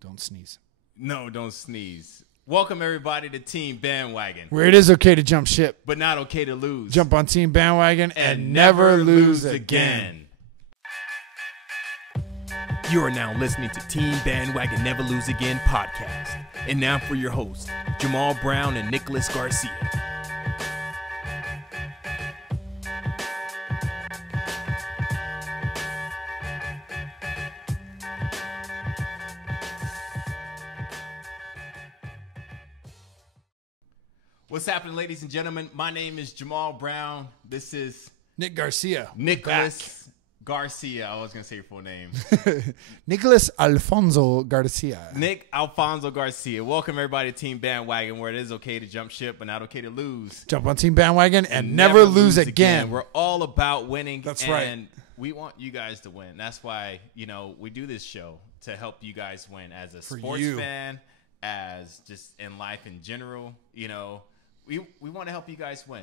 don't sneeze. No, don't sneeze. Welcome, everybody, to Team Bandwagon. Where it is okay to jump ship, But not okay to lose. jump on Team Bandwagon and never lose again. You are now listening to Team Bandwagon Never Lose Again podcast. And now for your hosts, Jamal Brown and Nicholas Garcia. What's happening, ladies and gentlemen? My name is Jamal Brown. This is Nick Garcia. Nicholas Garcia. I was going to say your full name. Nicholas Alfonso Garcia. Nick Alfonso Garcia. Welcome, everybody, to Team Bandwagon, where it is okay to jump ship, but not okay to lose. Jump on Team Bandwagon and never lose again. We're all about winning. That's right. And we want you guys to win. That's why, we do this show to help you guys win as a sports fan, as just in life in general. We want to help you guys win.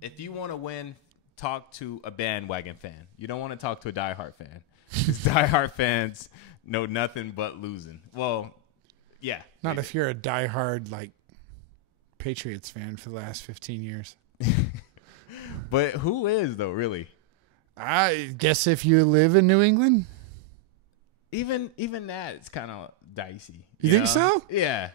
If you want to win, talk to a bandwagon fan. You don't want to talk to a diehard fan. Because diehard fans know nothing but losing. Well, yeah. Not if you're a diehard, Patriots fan for the last 15 years. But who is, though, really? I guess if you live in New England. Even that, it's kind of dicey. You think so? Yeah.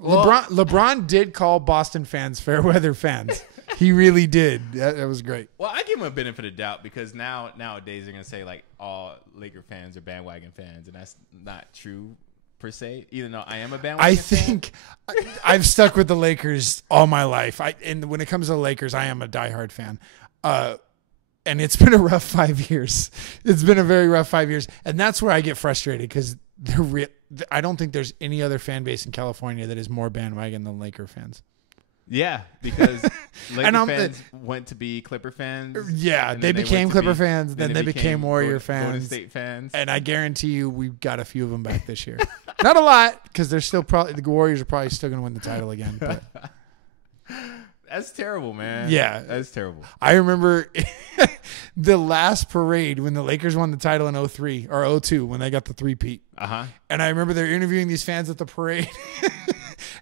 LeBron did call Boston fans fair weather fans. He really did. That was great. Well, I give him a benefit of doubt because nowadays they're gonna say all Laker fans are bandwagon fans, and that's not true per se. Even though I am a bandwagon fan. I've stuck with the Lakers all my life. And when it comes to the Lakers, I am a diehard fan. And it's been a rough 5 years. It's been a very rough 5 years, and that's where I get frustrated because I don't think there's any other fan base in California that is more bandwagon than Laker fans. Yeah, because Laker fans went to be Clipper fans. Yeah, they became Clipper fans, then they became Warrior fans. Golden State fans. And I guarantee you we've got a few of them back this year. Not a lot, because they're still the Warriors are probably still going to win the title again. But that's terrible, man. Yeah. That's terrible. I remember the last parade when the Lakers won the title in 2003 or 2002 when they got the three-peat. Uh-huh. And I remember they're interviewing these fans at the parade.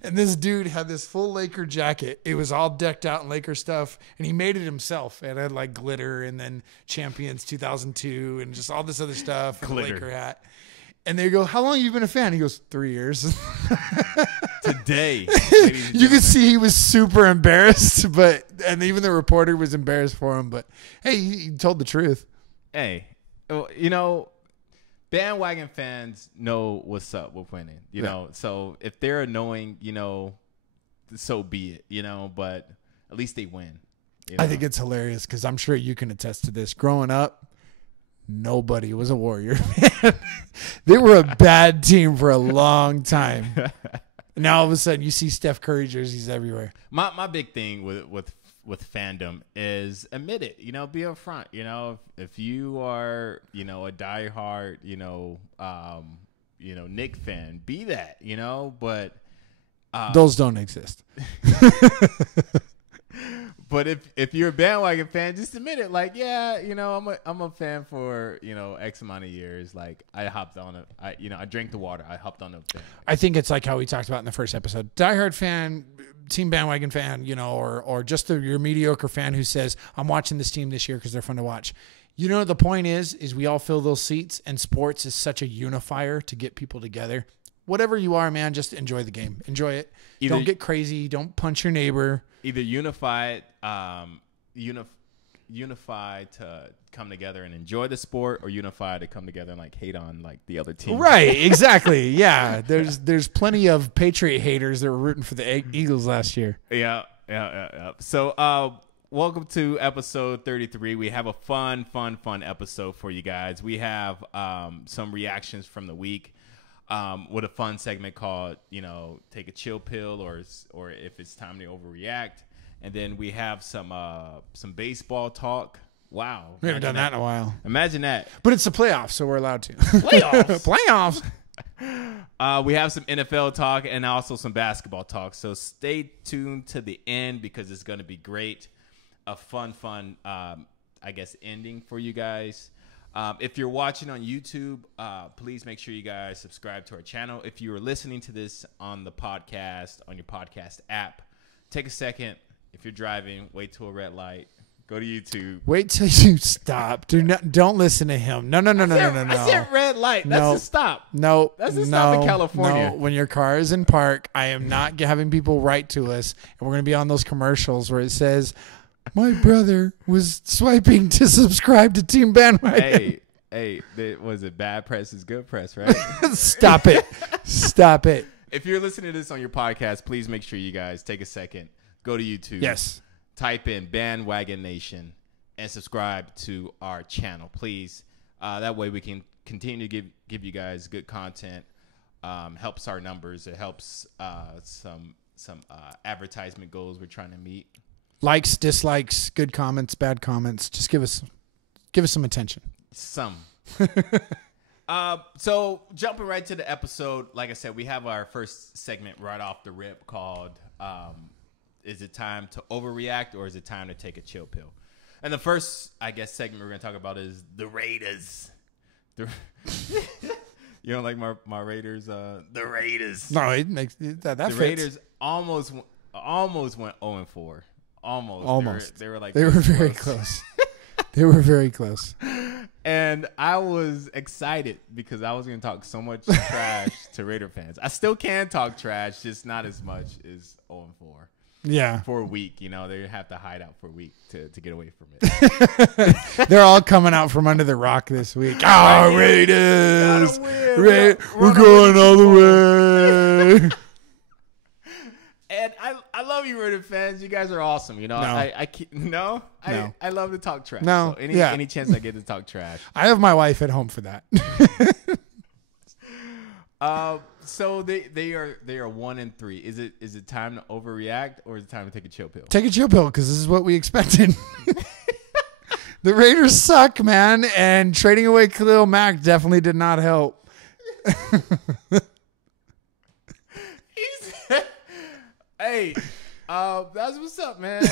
And this dude had this full Laker jacket. It was all decked out in Laker stuff. And he made it himself. It had glitter and then Champions 2002 and just all this other stuff. And Glitter. A Laker hat. And they go, how long have you been a fan? He goes, 3 years. Today. You could see he was super embarrassed, and even the reporter was embarrassed for him. But, hey, he told the truth. Hey, bandwagon fans know what's up with winning, you know. So if they're annoying, so be it, but at least they win. I think it's hilarious because I'm sure you can attest to this. Growing up, nobody was a Warrior fan. They were a bad team for a long time. Now all of a sudden you see Steph Curry jerseys everywhere. My big thing with fandom is admit it, be upfront. If you are, a diehard, Knick fan, be that, but those don't exist. But if you're a bandwagon fan, just admit it. I'm a fan for X amount of years. I hopped on it. I drank the water. I hopped on the fan. I think it's like how we talked about in the first episode. Diehard fan, team bandwagon fan, or just your mediocre fan who says I'm watching this team this year because they're fun to watch. The point is we all fill those seats, and sports is such a unifier to get people together. Whatever you are, man, just enjoy the game. Enjoy it. Don't get crazy. Don't punch your neighbor. Either unify to come together and enjoy the sport, or unify to come together and hate on the other team. Right, exactly. Yeah, there's plenty of Patriot haters that were rooting for the Eagles last year. Yeah. So, welcome to episode 33. We have a fun episode for you guys. We have some reactions from the week. With a fun segment called, take a chill pill, or if it's time to overreact. And then we have some baseball talk. Wow. We haven't done that in a while. Imagine that. But it's the playoffs, so we're allowed to. Playoffs. We have some NFL talk and also some basketball talk. So stay tuned to the end because it's going to be great. A fun, ending for you guys. If you're watching on YouTube, please make sure you guys subscribe to our channel. If you are listening to this on the podcast, on your podcast app, take a second. If you're driving, wait till a red light. Go to YouTube. Wait till you stop. Don't listen to him. No. I said red light. That's a stop. No. That's a stop in California. No. When your car is in park, I am not having people write to us. And we're going to be on those commercials where it says, my brother was swiping to subscribe to Team Bandwagon. Hey, was it bad press is good press, right? Stop it. Stop it. If you're listening to this on your podcast, please make sure you guys take a second. Go to YouTube. Yes. Type in Bandwagon Nation and subscribe to our channel, please. That way we can continue to give you guys good content. Helps our numbers. It helps some advertisement goals we're trying to meet. Likes, dislikes, good comments, bad comments. Just give us some attention. Some. So jumping right to the episode, like I said, we have our first segment right off the rip called is it time to overreact or is it time to take a chill pill? And the first, I guess, segment we're going to talk about is the Raiders. You don't like my Raiders? The Raiders. No, it makes that the fits. Raiders almost went 0-4. Almost. They were very close. They were very close. And I was excited because I was going to talk so much trash to Raider fans. I still can talk trash, just not as much as 0-4. Yeah. For a week, they have to hide out for a week to get away from it. They're all coming out from under the rock this week. Oh, Raiders! We're going all the way. And I love you, Raider fans. You guys are awesome. No. I love to talk trash. No. So any chance I get to talk trash. I have my wife at home for that. So they are 1-3. Is it time to overreact or is it time to take a chill pill? Take a chill pill because this is what we expected. The Raiders suck, man, and trading away Khalil Mack definitely did not help. Hey, that's what's up, man.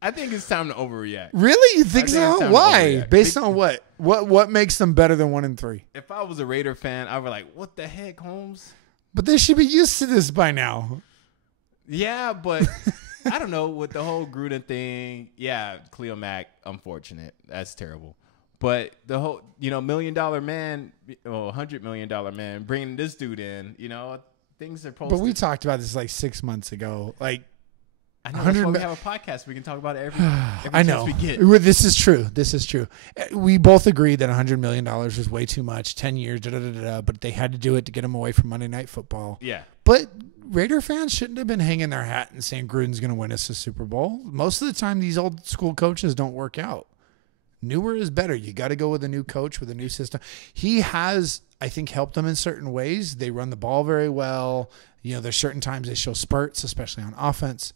I think it's time to overreact. Really? You think so? Why? Based on what? What makes them better than 1-3? If I was a Raider fan, I would be like, what the heck, Holmes? But they should be used to this by now. Yeah, but I don't know, with the whole Gruden thing. Yeah, Khalil Mack, unfortunate. That's terrible. But the whole, $1 million man, $100 million man, bringing this dude in, things are supposed to. But we talked about this like 6 months ago. Like, I know. That's why we have a podcast. We can talk about it every I know. chance we get. This is true. We both agreed that $100 million was way too much. 10 years, but they had to do it to get him away from Monday Night Football. Yeah. But Raider fans shouldn't have been hanging their hat and saying Gruden's going to win us a Super Bowl. Most of the time, these old school coaches don't work out. Newer is better. You got to go with a new coach with a new system. He has, I think, helped them in certain ways. They run the ball very well. There's certain times they show spurts, especially on offense.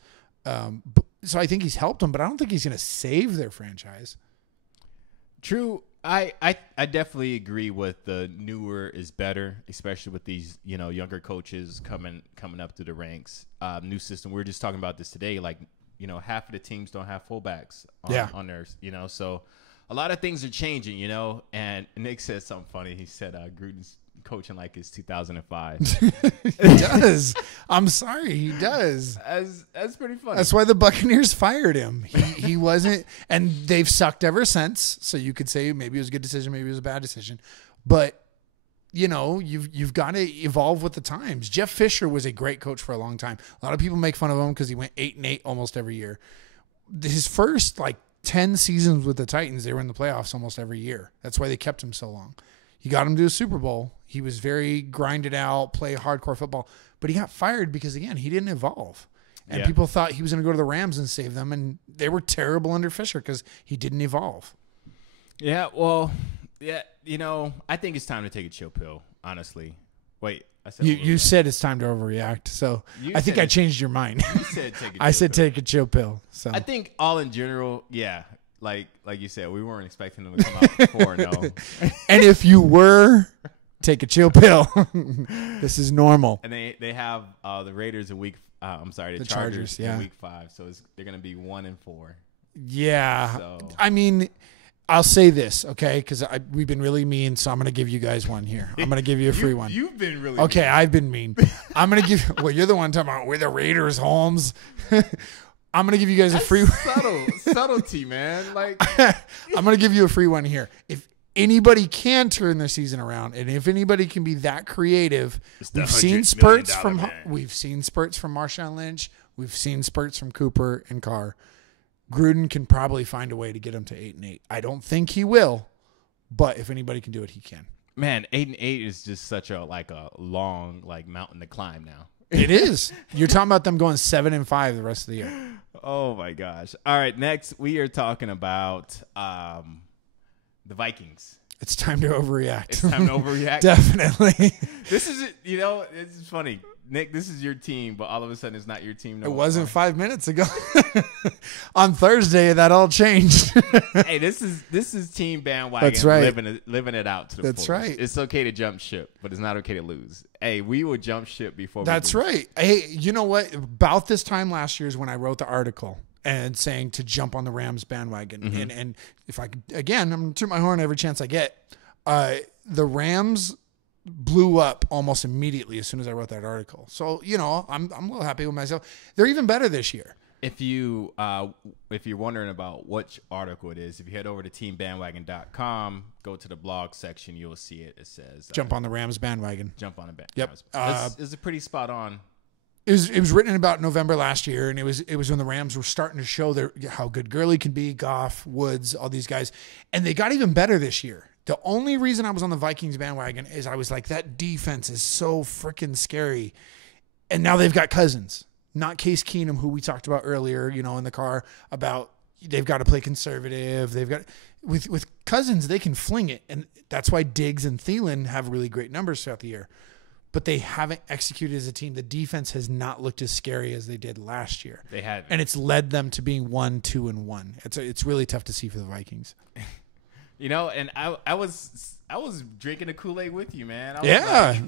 So I think he's helped them, but I don't think he's going to save their franchise. True. I definitely agree with the newer is better, especially with these, younger coaches coming up through the ranks. New system. We were just talking about this today. Like, half of the teams don't have fullbacks on theirs, so a lot of things are changing, and Nick said something funny. He said, Gruden's coaching like it's 2005. He does. I'm sorry, he does. That's pretty funny. That's why the Buccaneers fired him. He wasn't, and they've sucked ever since. So you could say maybe it was a good decision, maybe it was a bad decision, but you've got to evolve with the times. Jeff Fisher was a great coach for a long time. A lot of people make fun of him because he went 8-8 almost every year. His first 10 seasons with the Titans, they were in the playoffs almost every year. That's why they kept him so long. He got him to a Super Bowl. He was very grinded out, play hardcore football. But he got fired because, again, he didn't evolve. And people thought he was going to go to the Rams and save them. And they were terrible under Fisher because he didn't evolve. Yeah, well, I think it's time to take a chill pill, honestly. Wait, I said you said it's time to overreact. So I think I changed your mind. You said take a chill I said take a chill pill. So I think all in general, yeah. Like you said, we weren't expecting them to come out 4-0. And if you were, take a chill pill. This is normal. And they have the Raiders in the Chargers in week 5. So they're going to be 1-4. Yeah. So. I mean, I'll say this, okay? Because we've been really mean, so I'm going to give you guys one here. I'm going to give you a free one. You've been really okay. mean. I've been mean. I'm going to give. Well, you're the one talking about we're the Raiders, Holmes. I'm going to give you guys a free. Subtlety, man. Like I'm going to give you a free one here. If anybody can turn their season around, and if anybody can be that creative, we've seen spurts from Marshawn Lynch. We've seen spurts from Cooper and Carr. Gruden can probably find a way to get him to 8-8. I don't think he will, but if anybody can do it, he can. Man, 8-8 is just such a long mountain to climb now. It is. You're talking about them going 7-5 the rest of the year. Oh my gosh! All right, next we are talking about the Vikings. It's time to overreact. It's time to overreact. Definitely. This is it's funny. Nick, this is your team, but all of a sudden it's not your team. It wasn't 5 minutes ago. On Thursday, that all changed. Hey, this is Team Bandwagon. That's right. Living it out to the fullest. That's right. It's okay to jump ship, but it's not okay to lose. Hey, we will jump ship before. That's right. Hey, you know what? About this time last year is when I wrote the article and saying to jump on the Rams bandwagon. Mm-hmm. And if I again, I'm gonna toot my horn every chance I get. The Rams blew up almost immediately as soon as I wrote that article. So, I'm a little happy with myself. They're even better this year. If you're wondering about which article it is, if you head over to teambandwagon.com, go to the blog section, you'll see it. It says jump on the Rams bandwagon. Jump on the bandwagon. Yep. It's a pretty spot on. It was written in about November last year, and it was when the Rams were starting to show how good Gurley can be, Goff, Woods, all these guys. And they got even better this year. The only reason I was on the Vikings bandwagon is I was like, that defense is so freaking scary. And now they've got Cousins, not Case Keenum, who we talked about earlier, in the car about they've got to play conservative. They've got with Cousins, they can fling it. And that's why Diggs and Thielen have really great numbers throughout the year. But they haven't executed as a team. The defense has not looked as scary as they did last year. They had, and it's led them to being 1-2-1. It's really tough to see for the Vikings. And I was drinking the Kool-Aid with you, man. I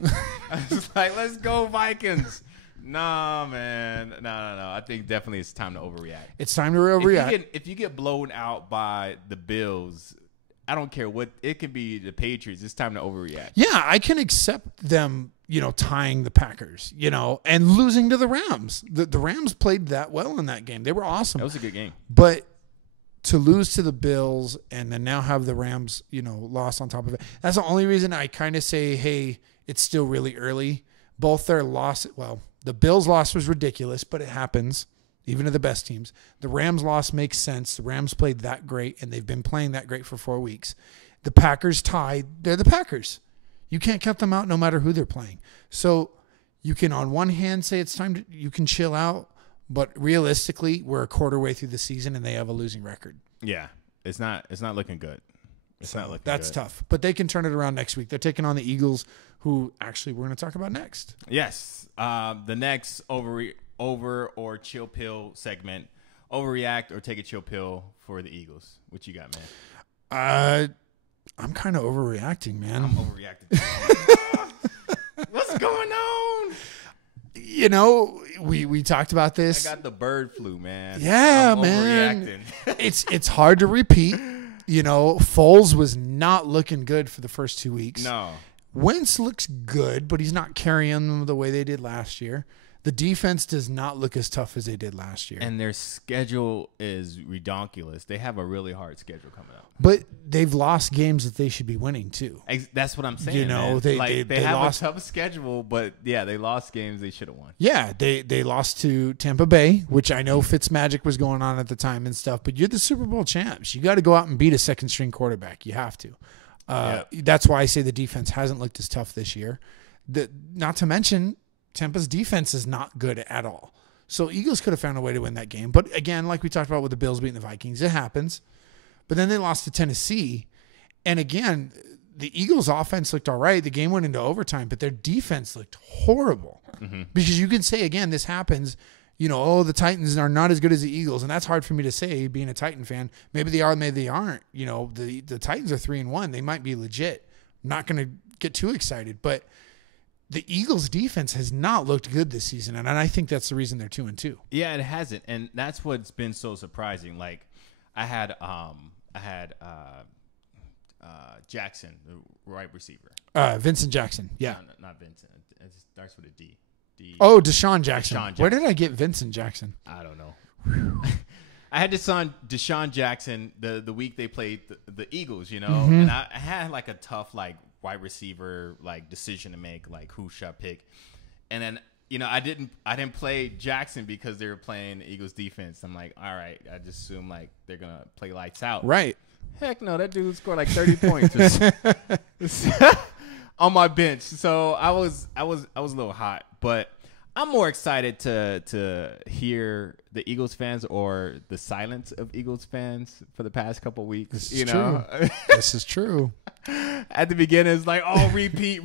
was like, let's go Vikings. Nah, man. No. I think definitely it's time to overreact. It's time to overreact. If you get blown out by the Bills, I don't care what it could be. The Patriots. It's time to overreact. Yeah, I can accept them, tying the Packers, and losing to the Rams. The Rams played that well in that game. They were awesome. That was a good game. But to lose to the Bills and then now have the Rams, loss on top of it. That's the only reason I kind of say, hey, it's still really early. Both their loss, the Bills loss was ridiculous, but it happens, even to the best teams. The Rams loss makes sense. The Rams played that great, and they've been playing that great for 4 weeks. The Packers tied. They're the Packers. You can't cut them out no matter who they're playing. So you can, on one hand, say it's time you can chill out. But realistically, we're a quarter way through the season, and they have a losing record. Yeah, it's not looking good. It's not looking that's good. Tough. But they can turn it around next week. They're taking on the Eagles, who actually we're going to talk about next. Yes, the next over or chill pill segment, overreact or take a chill pill for the Eagles. What you got, man? I'm kind of overreacting, man. I'm overreacting. What's going on? We talked about this. I got the bird flu, man. Yeah, man. It's hard to repeat. Foles was not looking good for the first 2 weeks. No. Wentz looks good, but he's not carrying them the way they did last year. The defense does not look as tough as they did last year. And their schedule is redonkulous. They have a really hard schedule coming up. But they've lost games that they should be winning, too. That's what I'm saying, man. They have lost a tough schedule, but, yeah, they lost games they should have won. Yeah, they lost to Tampa Bay, which I know Fitzmagic was going on at the time and stuff, but you're the Super Bowl champs. You got to go out and beat a second-string quarterback. You have to. That's why I say the defense hasn't looked as tough this year. Not to mention, Tampa's defense is not good at all. So Eagles could have found a way to win that game. But again, like we talked about with the Bills beating the Vikings, it happens. But then they lost to Tennessee. And again, the Eagles offense looked all right. The game went into overtime, but their defense looked horrible. Mm-hmm. Because you can say, again, this happens, the Titans are not as good as the Eagles. And that's hard for me to say being a Titan fan. Maybe they are, maybe they aren't. The Titans are 3-1. They might be legit. I'm not going to get too excited, but the Eagles' defense has not looked good this season, and I think that's the reason they're 2-2. Yeah, it hasn't, and that's what's been so surprising. Like, I had Jackson, the right receiver. Vincent Jackson. Yeah. No, not Vincent. It starts with a D. Oh, Deshaun Jackson. Deshaun Jackson. Where did I get Vincent Jackson? I don't know. I had Deshaun Jackson the week they played the Eagles, you know, and I had like a tough like wide receiver like decision to make, like who should I pick, and then I didn't play Jackson because they were playing the Eagles defense. I'm like, all right, I just assume like they're gonna play lights out. Right. Heck no, that dude scored like 30 points on my bench. So I was a little hot, but I'm more excited to hear the Eagles fans or the silence of Eagles fans for the past couple weeks. This is true. This is true. At the beginning, it's like, oh, repeat.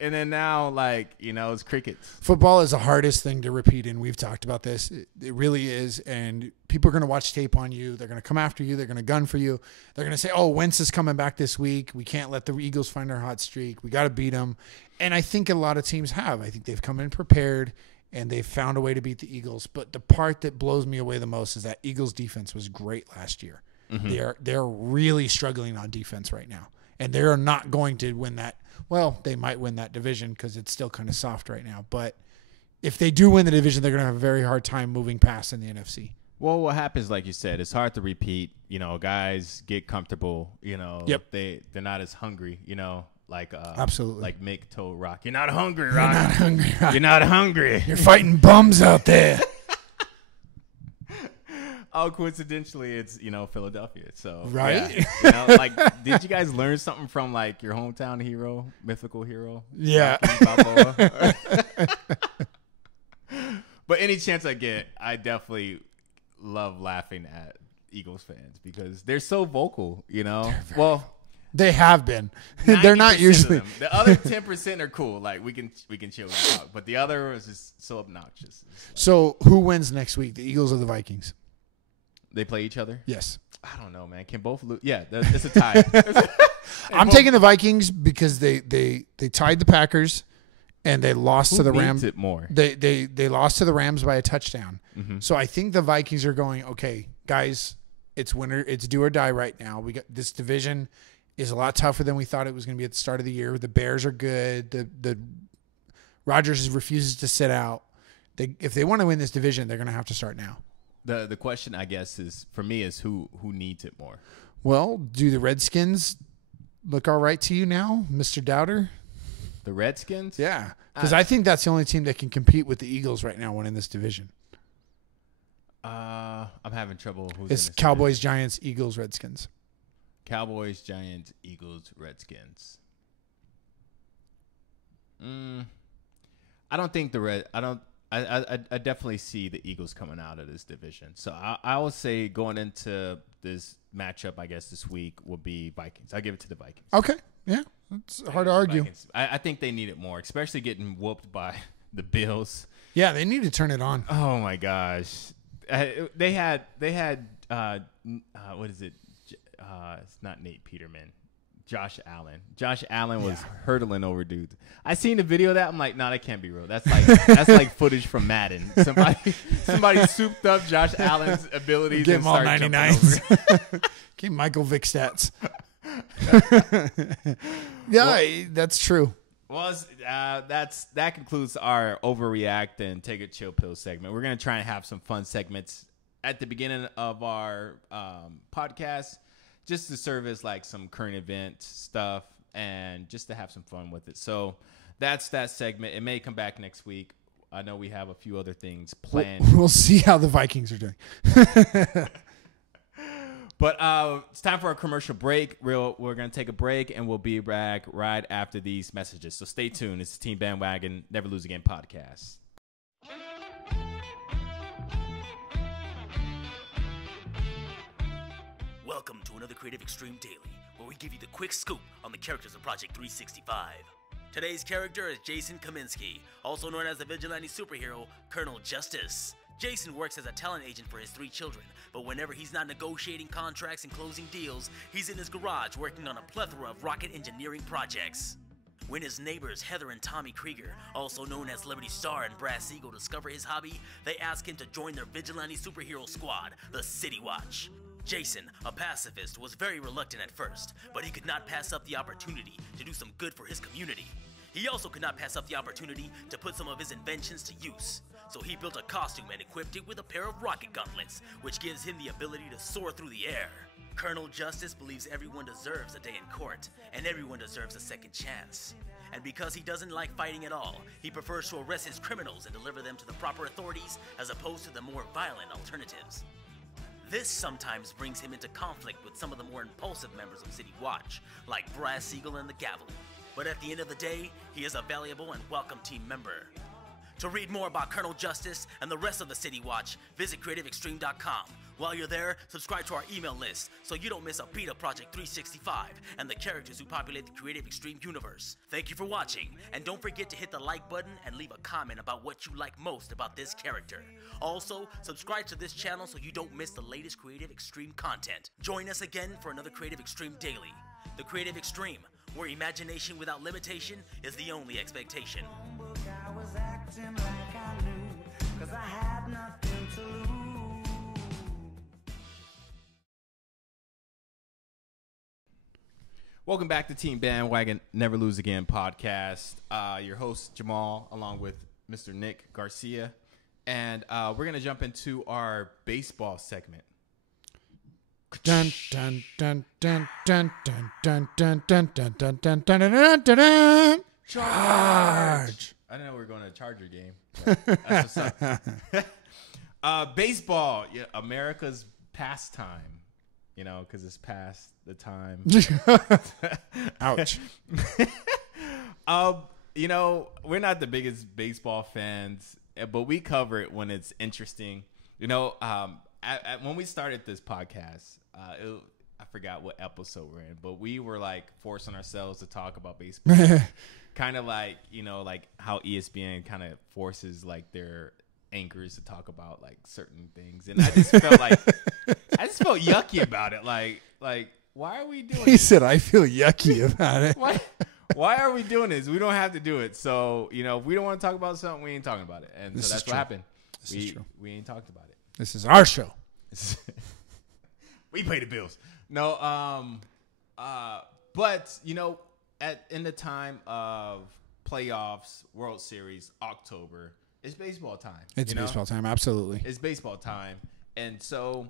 And then now, like, it's crickets. Football is the hardest thing to repeat, and we've talked about this. It really is, and people are going to watch tape on you. They're going to come after you. They're going to gun for you. They're going to say, oh, Wentz is coming back this week. We can't let the Eagles find their hot streak. We got to beat them. And I think a lot of teams have. I think they've come in prepared, and they've found a way to beat the Eagles. But the part that blows me away the most is that Eagles defense was great last year. Mm-hmm. They're really struggling on defense right now. And they're not going to win that. Well, they might win that division because it's still kind of soft right now. But if they do win the division, they're going to have a very hard time moving past in the NFC. Well, what happens, like you said, it's hard to repeat. Guys get comfortable. Yep. They're not as hungry. Like absolutely, like Mick told Rock, "You're not hungry, Rock. You're not hungry. Rock. You're not hungry. You're fighting bums out there." Oh, coincidentally, it's Philadelphia. So right, yeah, like, did you guys learn something from like your hometown hero, mythical hero? Yeah. But any chance I get, I definitely love laughing at Eagles fans because they're so vocal. Well. They have been. They're not usually. The other 10% are cool. Like we can chill and talk, but the other is just so obnoxious. So who wins next week? The Eagles or the Vikings? They play each other? Yes. I don't know, man. Can both lose? Yeah, it's a tie. I'm taking the Vikings because they tied the Packers and they lost to the Rams. It more. They lost to the Rams by a touchdown. Mm-hmm. So I think the Vikings are going, okay, guys, it's winner, it's do or die right now. We got this division is a lot tougher than we thought it was going to be at the start of the year. The Bears are good. The Rodgers refuses to sit out. If they want to win this division, they're going to have to start now. The question, I guess, is for me is who needs it more. Well, do the Redskins look all right to you now, Mr. Doubter? The Redskins? Yeah, because I think that's the only team that can compete with the Eagles right now winning this division. I'm having trouble. It's Cowboys, division? Giants, Eagles, Redskins. Cowboys, Giants, Eagles, Redskins. I don't think I definitely see the Eagles coming out of this division. So I would say going into this matchup, I guess this week will be Vikings. I'll give it to the Vikings. Okay, yeah, it's hard to argue. I think they need it more, especially getting whooped by the Bills. Yeah, they need to turn it on. Oh my gosh, they had what is it? It's not Nate Peterman. Josh Allen. Josh Allen was hurdling over dudes. I seen the video of that. I'm like, nah, that can't be real. That's like footage from Madden. Somebody souped up Josh Allen's abilities. Give him all 99s. Give Michael Vick stats. That's true. Well, that concludes our overreact and take a chill pill segment. We're gonna try and have some fun segments at the beginning of our podcast. Just to serve as like some current event stuff and just to have some fun with it. So that's that segment. It may come back next week. I know we have a few other things planned. We'll see how the Vikings are doing. But it's time for a commercial break. We're going to take a break and we'll be back right after these messages. So stay tuned. It's the Team Bandwagon Never Lose Again podcast. Welcome to another Creative Extreme Daily, where we give you the quick scoop on the characters of Project 365. Today's character is Jason Kaminsky, also known as the vigilante superhero, Colonel Justice. Jason works as a talent agent for his 3 children, but whenever he's not negotiating contracts and closing deals, he's in his garage working on a plethora of rocket engineering projects. When his neighbors Heather and Tommy Krieger, also known as Celebrity Star and Brass Eagle, discover his hobby, they ask him to join their vigilante superhero squad, the City Watch. Jason, a pacifist, was very reluctant at first, but he could not pass up the opportunity to do some good for his community. He also could not pass up the opportunity to put some of his inventions to use. So he built a costume and equipped it with a pair of rocket gauntlets, which gives him the ability to soar through the air. Colonel Justice believes everyone deserves a day in court, and everyone deserves a second chance. And because he doesn't like fighting at all, he prefers to arrest his criminals and deliver them to the proper authorities as opposed to the more violent alternatives. This sometimes brings him into conflict with some of the more impulsive members of City Watch, like Brass Eagle and the Gavel. But at the end of the day, he is a valuable and welcome team member. To read more about Colonel Justice and the rest of the City Watch, visit CreativeExtreme.com. While you're there, subscribe to our email list so you don't miss a beat of Project 365 and the characters who populate the Creative Extreme universe. Thank you for watching, and don't forget to hit the like button and leave a comment about what you like most about this character. Also, subscribe to this channel so you don't miss the latest Creative Extreme content. Join us again for another Creative Extreme Daily. The Creative Extreme, where imagination without limitation is the only expectation. I was acting like I knew, 'cause I had nothing to lose. Welcome back to Team Bandwagon Never Lose Again podcast. Your host, Jamal, along with Mr. Nick Garcia. And we're going to jump into our baseball segment. Dun dun dun dun dun dun dun dun dun dun dun dun dun dun dun dun. Charge! I didn't know we were going to a Charger game. That's what's up. Baseball, yeah, America's pastime. You know, because it's past the time. Ouch. You know, we're not the biggest baseball fans, but we cover it when it's interesting. You know, when we started this podcast, I forgot what episode we're in, but we were like forcing ourselves to talk about baseball. Kind of like, you know, like how ESPN kind of forces like their anchors to talk about like certain things. And I just felt like, I just felt yucky about it. Like, why are we doing He this? said, I feel yucky about it. Why are we doing this? We don't have to do it. So, you know, if we don't want to talk about something, we ain't talking about it. And This so is that's true. what happened. This is true. We ain't talked about it. This is our show. We pay the bills. No, but you know, in the time of playoffs, World Series, October, it's baseball time. It's baseball time, absolutely. It's baseball time, and so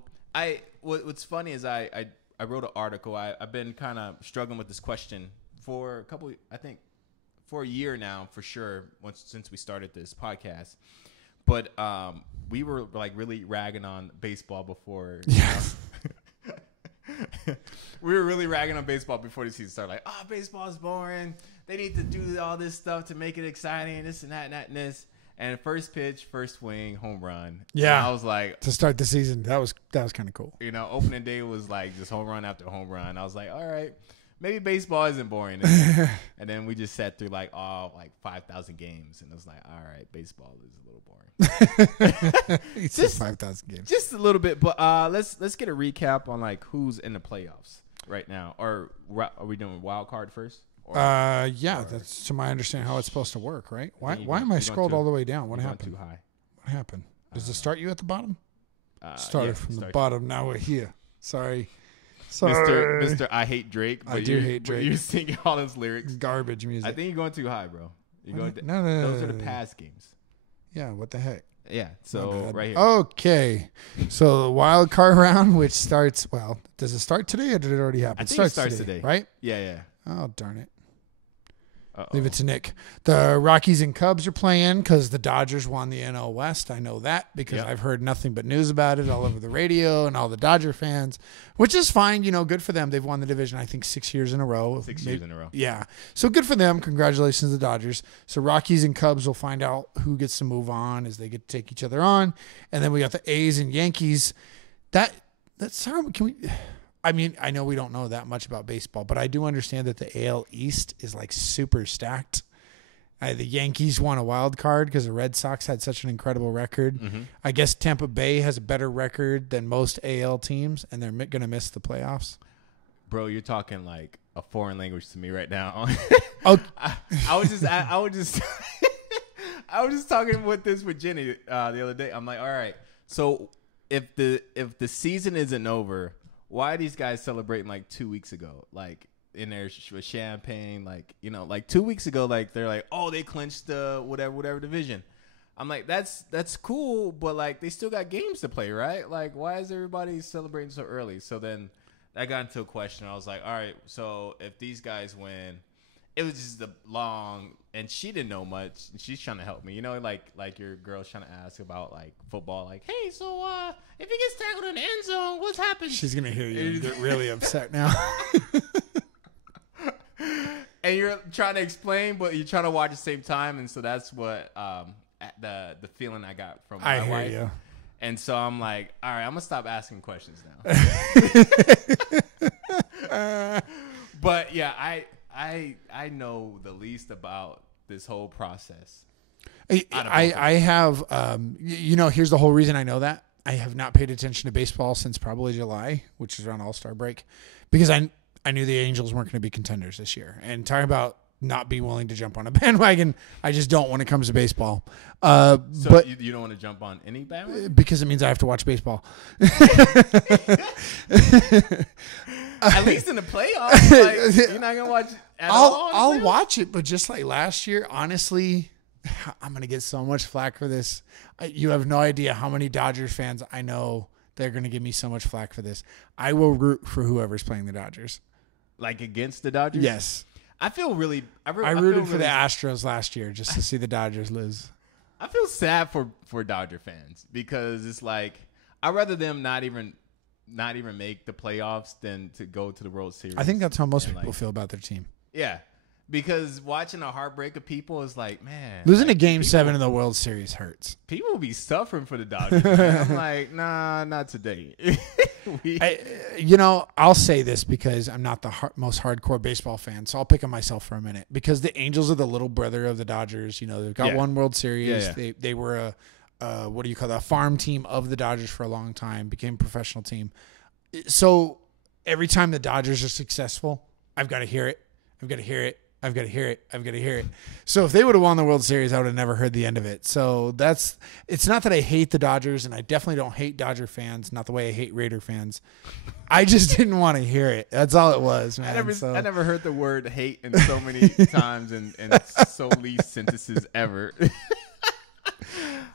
what's funny is I wrote an article. I've been kind of struggling with this question for a couple, I think, for a year now, for sure, since we started this podcast. But we were like really ragging on baseball before. Yes. We were really ragging on baseball before the season started. Like, oh, baseball's boring. They need to do all this stuff to make it exciting, this and that and that and this. And first pitch, first swing, home run. Yeah. And I was like, To start the season, that was kind of cool. you know, opening day was like just home run after home run. I was like, all right, maybe baseball isn't boring. And then we just sat through like 5,000 games, and it was like, all right, baseball is a little boring. He said 5,000 games. Just a little bit, but let's get a recap on like who's in the playoffs right now. Or are we doing wild card first? Or, Yeah, that's to my understanding how it's supposed to work, right? Why you why going- am I you going scrolled too- all the way down? What you going happened? too high? What happened? Does it start you at the bottom? Started Yeah, from the starts- bottom. Now we're here. Sorry. Mr. I hate Drake. I But do you- hate but Drake. You singing all his lyrics. Garbage music. I think you're going too high, bro. You're going. No. Those are the past games. Yeah, what the heck? Yeah. So My bad. right here. Okay. So the wild card round, which starts, well, does it start today or did it already happen? I think it starts today. Right? Yeah. Oh, darn it. Uh-oh. Leave it to Nick. The Rockies and Cubs are playing because the Dodgers won the NL West. I know that because Yep. I've heard nothing but news about it all over the radio and all the Dodger fans, which is fine. You know, good for them. They've won the division, I think, 6 years in a row. 6 years in a row. Yeah. So good for them. Congratulations to the Dodgers. So Rockies and Cubs will find out who gets to move on as they get to take each other on. And then we got the A's and Yankees. That's how can we I mean, I know we don't know that much about baseball, but I do understand that the AL East is like super stacked. The Yankees won a wild card because the Red Sox had such an incredible record. Mm-hmm. I guess Tampa Bay has a better record than most AL teams, and they're going to miss the playoffs. Bro, you're talking like a foreign language to me right now. Oh, I was just I was just talking with Jenny the other day. I'm like, all right, so if the season isn't over why are these guys celebrating like 2 weeks ago? Like in their champagne, like, you know, like 2 weeks ago, like they're like, oh, they clinched the whatever division. I'm like, that's cool, but like they still got games to play, right? Like, why is everybody celebrating so early? So then I got into a question. I was like, all right, so if these guys win, it was just a long, and she didn't know much, and she's trying to help me, you know, like your girl's trying to ask about like football, like, hey, so if he gets tackled in the end zone, what's happened? She's gonna hear you get really upset now. And you're trying to explain, but you're trying to watch at the same time, and so that's what the feeling I got from my wife. I hear you. And so I'm like, all right, I'm gonna stop asking questions now. But yeah, I know the least about this whole process. I have, you know, here's the whole reason I know that. I have not paid attention to baseball since probably July, which is around All-Star break, because I knew the Angels weren't going to be contenders this year. And talking about not being willing to jump on a bandwagon, I just don't when it comes to baseball. But you don't want to jump on any bandwagon? Because it means I have to watch baseball. At least in the playoffs, like, you're not gonna watch at all. I'll watch it, but just like last year, honestly, I'm gonna get so much flack for this. You have no idea how many Dodgers fans I know they're gonna give me so much flack for this. I will root for whoever's playing the Dodgers. Like against the Dodgers? Yes. I feel really. I rooted for the Astros last year just to see the Dodgers lose. I feel sad for Dodger fans because it's like I'd rather them not even make the playoffs than to go to the World Series. I think that's how most people feel about their team. Yeah, because watching a heartbreak of people is like, man, losing a Game 7 in the World Series hurts. People will be suffering for the Dodgers. Man. I'm like, nah, not today. I'll say this because I'm not the most hardcore baseball fan, so I'll pick on myself for a minute. Because the Angels are the little brother of the Dodgers. You know, they've got one World Series. Yeah. They were a farm team of the Dodgers for a long time, became a professional team. So every time the Dodgers are successful, I've got to hear it. I've got to hear it. I've got to hear it. I've got to hear it. So if they would have won the World Series, I would have never heard the end of it. So it's not that I hate the Dodgers, and I definitely don't hate Dodger fans, not the way I hate Raider fans. I just didn't want to hear it. That's all it was, man. I never heard the word hate in so many times and so least sentences ever.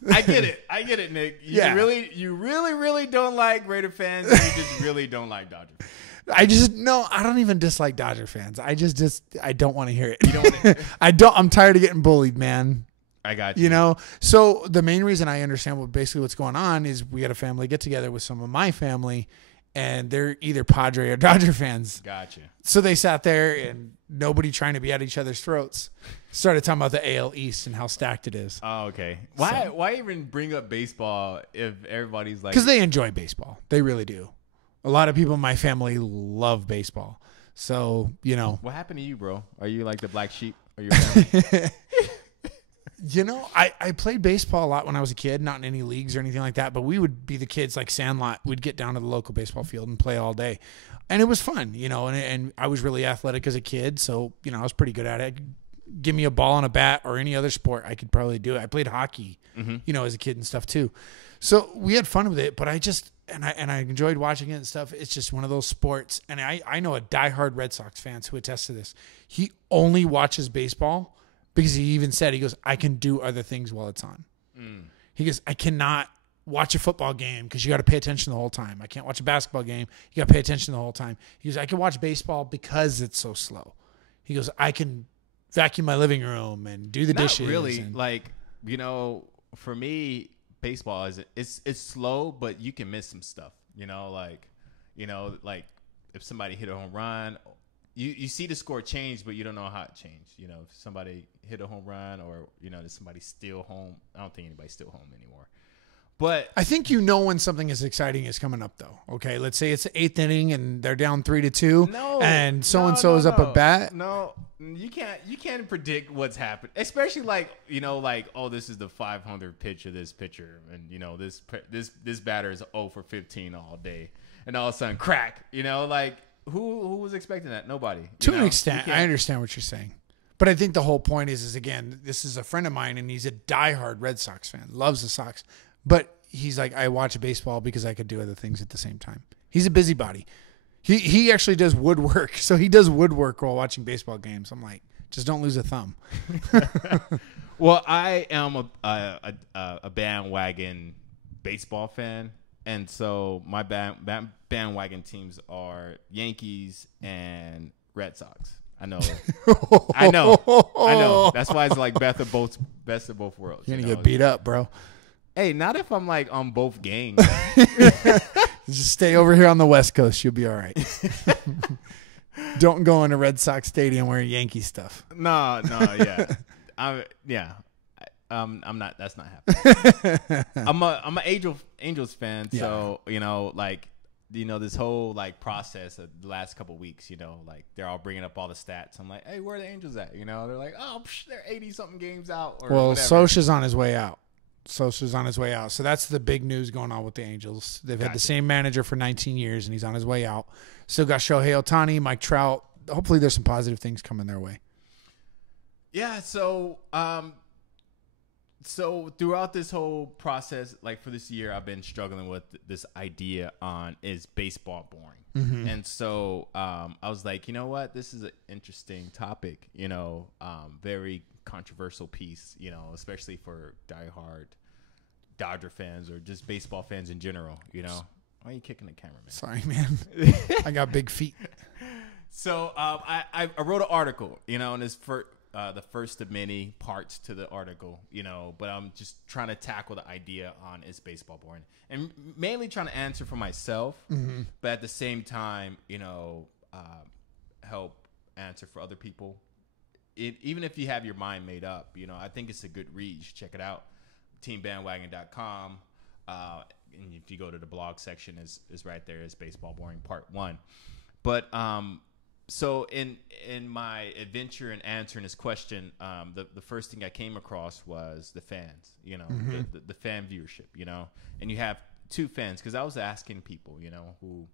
I get it, Nick. You really don't like Raider fans. You just really don't like Dodger fans. I don't even dislike Dodger fans. I don't want to hear it. I'm tired of getting bullied, man. I got you. You know? So the main reason I understand what's going on is we had a family get together with some of my family, and they're either Padre or Dodger fans. Gotcha. So they sat there and nobody trying to be at each other's throats started talking about the AL East and how stacked it is. Oh, okay. Why even bring up baseball if everybody's like... Because they enjoy baseball. They really do. A lot of people in my family love baseball. So, you know. What happened to you, bro? Are you like the black sheep of your family? You know, I played baseball a lot when I was a kid, not in any leagues or anything like that, but we would be the kids like Sandlot. We'd get down to the local baseball field and play all day. And it was fun, you know, and I was really athletic as a kid, so, you know, I was pretty good at it. Give me a ball and a bat or any other sport, I could probably do it. I played hockey, you know, as a kid and stuff too. So we had fun with it, but I enjoyed watching it and stuff. It's just one of those sports. And I know a diehard Red Sox fans who attest to this. He only watches baseball because he even said, he goes, I can do other things while it's on. He goes, I cannot watch a football game because you got to pay attention the whole time. I can't watch a basketball game. You got to pay attention the whole time. He goes, I can watch baseball because it's so slow. He goes, I can vacuum my living room and do the dishes. Not really. Like, you know, for me, baseball it's slow, but you can miss some stuff. You know, like if somebody hit a home run, you see the score change, but you don't know how it changed. You know, if somebody hit a home run or, you know, did somebody steal home? I don't think anybody's still home anymore. But I think you know when something is exciting is coming up, though. Okay, let's say it's the 8th inning and they're down 3-2, and so and so is up at bat. No, you can't predict what's happened, especially like, you know, like, oh, this is the 500 pitch of this pitcher, and, you know, this batter is 0 for 15 all day, and all of a sudden crack. You know, like who was expecting that? Nobody. To an extent, I understand what you're saying. But I think the whole point is again, this is a friend of mine, and he's a diehard Red Sox fan, loves the Sox. But he's like, I watch baseball because I could do other things at the same time. He's a busybody. He actually does woodwork. So he does woodwork while watching baseball games. I'm like, just don't lose a thumb. Well, I am a bandwagon baseball fan. And so my bandwagon teams are Yankees and Red Sox. I know. That's why it's like best of both worlds. You're gonna get beat up, bro. Hey, not if I'm like on both games. Just stay over here on the West Coast. You'll be all right. Don't go into Red Sox Stadium wearing Yankee stuff. No, yeah. I'm not. That's not happening. I'm a Angels fan, so this whole like process of the last couple of weeks, like they're all bringing up all the stats. I'm like, hey, where are the Angels at? They're like, oh, they're 80 something games out. Or well, whatever. Socha's on his way out. So that's the big news going on with the Angels. They've had the same manager for 19 years, and he's on his way out. Still got Shohei Ohtani, Mike Trout. Hopefully, there's some positive things coming their way. Yeah. So throughout this whole process, like for this year, I've been struggling with this idea on is baseball boring? Mm-hmm. And so I was like, you know what? This is an interesting topic, very controversial piece, especially for diehard Dodger fans or just baseball fans in general, Why are you kicking the camera, man? Sorry, man. I got big feet. So I wrote an article, and it's for the first of many parts to the article, but I'm just trying to tackle the idea on is baseball boring, and mainly trying to answer for myself, mm-hmm. but at the same time, help answer for other people. Even if you have your mind made up, I think it's a good read. You should check it out. TeamBandwagon.com. And if you go to the blog section, is right there. Is baseball boring part 1. But so in my adventure in answering this question, the first thing I came across was the fans. Mm-hmm. the fan viewership. And you have 2 fans, because I was asking people, who,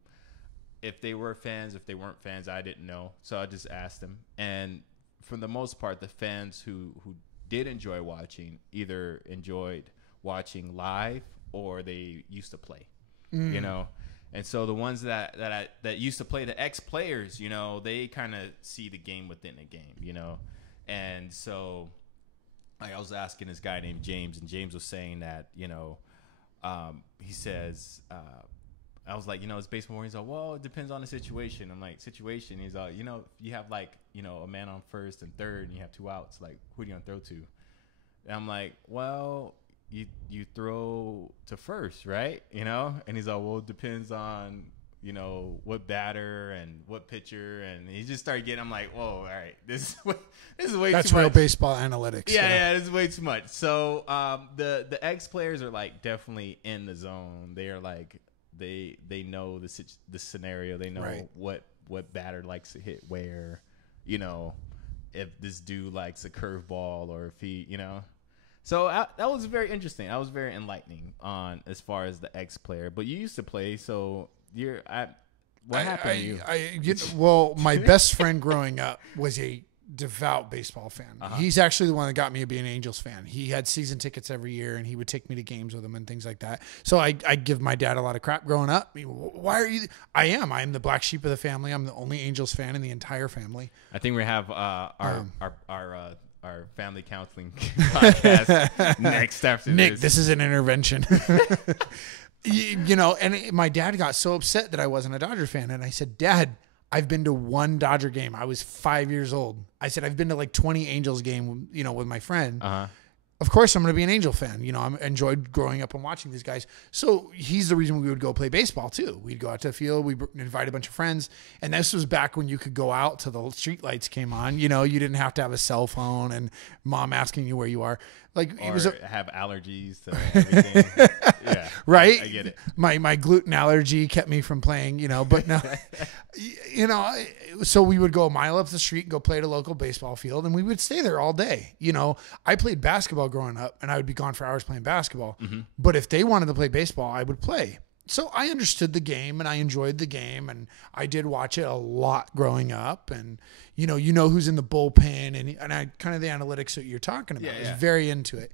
if they were fans, if they weren't fans, I didn't know. So I just asked them, and for the most part, the fans who did enjoy watching either enjoyed watching live or they used to play, And so the ones that used to play, the ex-players, they kind of see the game within the game, And so I was asking this guy named James, and James was saying that, he says, I was like, it's baseball. He's like, well, it depends on the situation. I'm like, situation? He's like, you have like, a man on first and third and you have 2 outs. Like, who are you going to throw to? And I'm like, well, you throw to first, right? And he's like, well, it depends on, what batter and what pitcher. And he just started getting, I'm like, whoa, all right, this is way too much. That's real baseball analytics. Yeah, this is way too much. So the ex-players are like definitely in the zone. They are like, they know the scenario. They know what batter likes to hit where, if this dude likes a curveball or if he, So that was very interesting. That was very enlightening on as far as the ex-player. But you used to play, so what happened to you? Well, my best friend growing up was a devout baseball fan. Uh-huh. He's actually the one that got me to be an Angels fan. He had season tickets every year, and he would take me to games with him and things like that. So I give my dad a lot of crap growing up. I mean, why are you? I am the black sheep of the family. I'm the only Angels fan in the entire family. I think we have our family counseling podcast next after Nick, this is an intervention. And my dad got so upset that I wasn't a Dodger fan, and I said, Dad, I've been to 1 Dodger game. I was 5 years old. I said, I've been to like 20 Angels game, with my friend. Uh-huh. Of course, I'm going to be an Angel fan. I enjoyed growing up and watching these guys. So he's the reason we would go play baseball too. We'd go out to the field. We invite a bunch of friends. And this was back when you could go out till the street lights came on. You didn't have to have a cell phone and mom asking you where you are. Like or it was have allergies to everything. Yeah, right. I get it. My gluten allergy kept me from playing. But no, so we would go a mile up the street and go play at a local baseball field, and we would stay there all day. I played basketball growing up, and I would be gone for hours playing basketball. Mm-hmm. But if they wanted to play baseball, I would play. So I understood the game and I enjoyed the game, and I did watch it a lot growing up. And you know who's in the bullpen, and I kind of the analytics that you're talking about. I was very into it.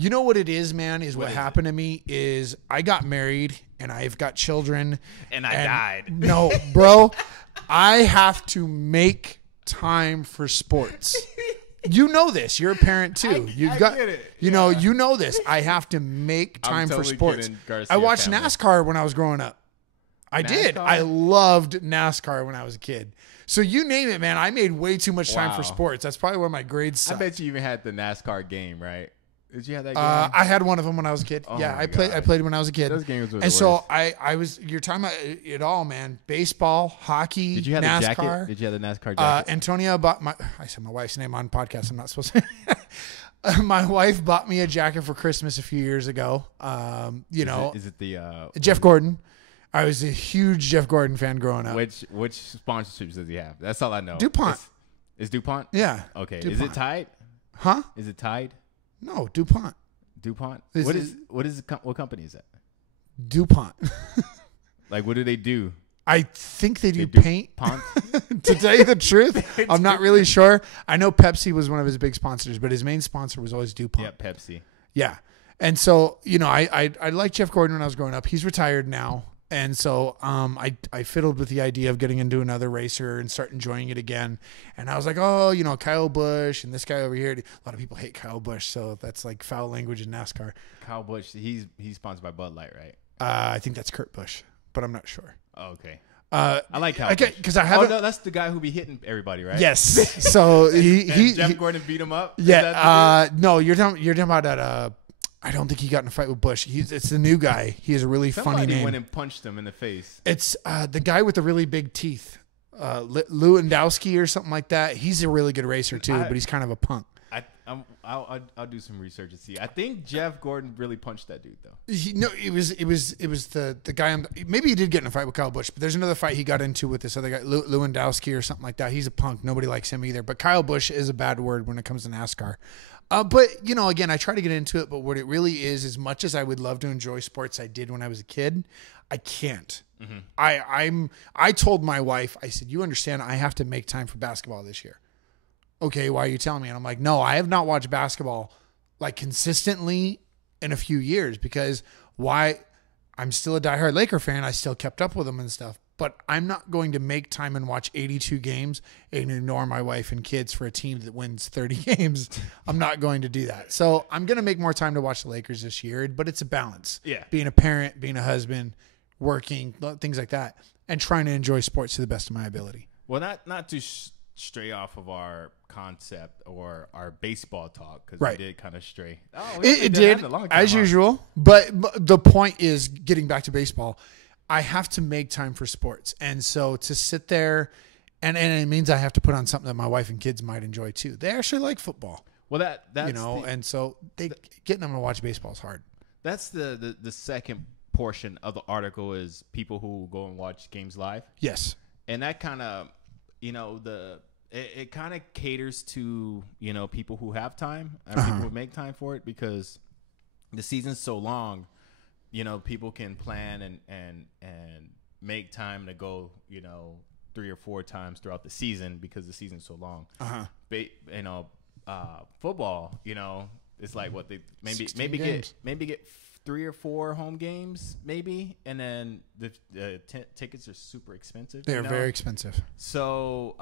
You know what it is, man, is what happened to me is I got married and I've got children. And I died. No, bro, I have to make time for sports. You know this. You're a parent too. I get it. You know this. I have to make time for sports. I watched NASCAR when I was growing up. I did. I loved NASCAR when I was a kid. So you name it, man. I made way too much time for sports. That's probably where my grades sucked. I bet you even had the NASCAR game, right? Did you have that game? I had one of them when I was a kid. Oh I played when I was a kid. Those games were the and worst. So I was. You're talking about it all, man. Baseball, hockey, Did you have NASCAR. the jacket? Did you have the NASCAR jacket? Antonia bought I said my wife's name on podcast. I'm not supposed to. My wife bought me a jacket for Christmas a few years ago. Is it the Jeff Gordon? I was a huge Jeff Gordon fan growing up. Which sponsorships does he have? That's all I know. DuPont. Is DuPont? Yeah. Okay. DuPont. Is it tied? Huh? Is it tied? No, DuPont. DuPont. What company is that? DuPont. Like, what do they do? I think they do paint. Pont? To tell you the truth, I'm not really sure. I know Pepsi was one of his big sponsors, but his main sponsor was always DuPont. Yeah, Pepsi. Yeah. And so, I liked Jeff Gordon when I was growing up. He's retired now. And so I fiddled with the idea of getting into another racer and start enjoying it again. And I was like, Kyle Busch and this guy over here. A lot of people hate Kyle Busch, so that's like foul language in NASCAR. Kyle Busch, he's sponsored by Bud Light, right? I think that's Kurt Busch, but I'm not sure. Oh, okay. I like Kyle Busch. Because I haven't. Oh no, that's the guy who be hitting everybody, right? Yes. So Jeff Gordon beat him up. Yeah. No, you're talking about that. I don't think he got in a fight with Bush. It's the new guy. He has a really funny name. Somebody went and punched him in the face. It's the guy with the really big teeth, Lewandowski or something like that. He's a really good racer too, but he's kind of a punk. I'll do some research and see. I think Jeff Gordon really punched that dude though. It was the guy. Maybe he did get in a fight with Kyle Busch, but there's another fight he got into with this other guy, Lewandowski or something like that. He's a punk. Nobody likes him either. But Kyle Busch is a bad word when it comes to NASCAR. But again, I try to get into it, but what it really is, as much as I would love to enjoy sports I did when I was a kid, I can't. Mm-hmm. I told my wife, I said, you understand, I have to make time for basketball this year. Okay, why are you telling me? And I'm like, no, I have not watched basketball like consistently in a few years because I'm still a diehard Laker fan. I still kept up with them and stuff. But I'm not going to make time and watch 82 games and ignore my wife and kids for a team that wins 30 games. I'm not going to do that. So I'm going to make more time to watch the Lakers this year, but it's a balance. Yeah. Being a parent, being a husband, working, things like that, and trying to enjoy sports to the best of my ability. Well, not to stray off of our concept or our baseball talk because we did kind of stray. Oh, it did, as usual. But the point is, getting back to baseball, I have to make time for sports. And so to sit there, and it means I have to put on something that my wife and kids might enjoy too. They actually like football. Well, that's and so getting them to watch baseball is hard. That's the second portion of the article is people who go and watch games live. Yes. And that kind of, it kind of caters to, people who have time and people who make time for it because the season's so long. People can plan and make time to go, 3 or 4 times throughout the season because the season's so long. Football, it's like what they maybe get 3 or 4 home games, maybe, and then the tickets are super expensive. They're very expensive. So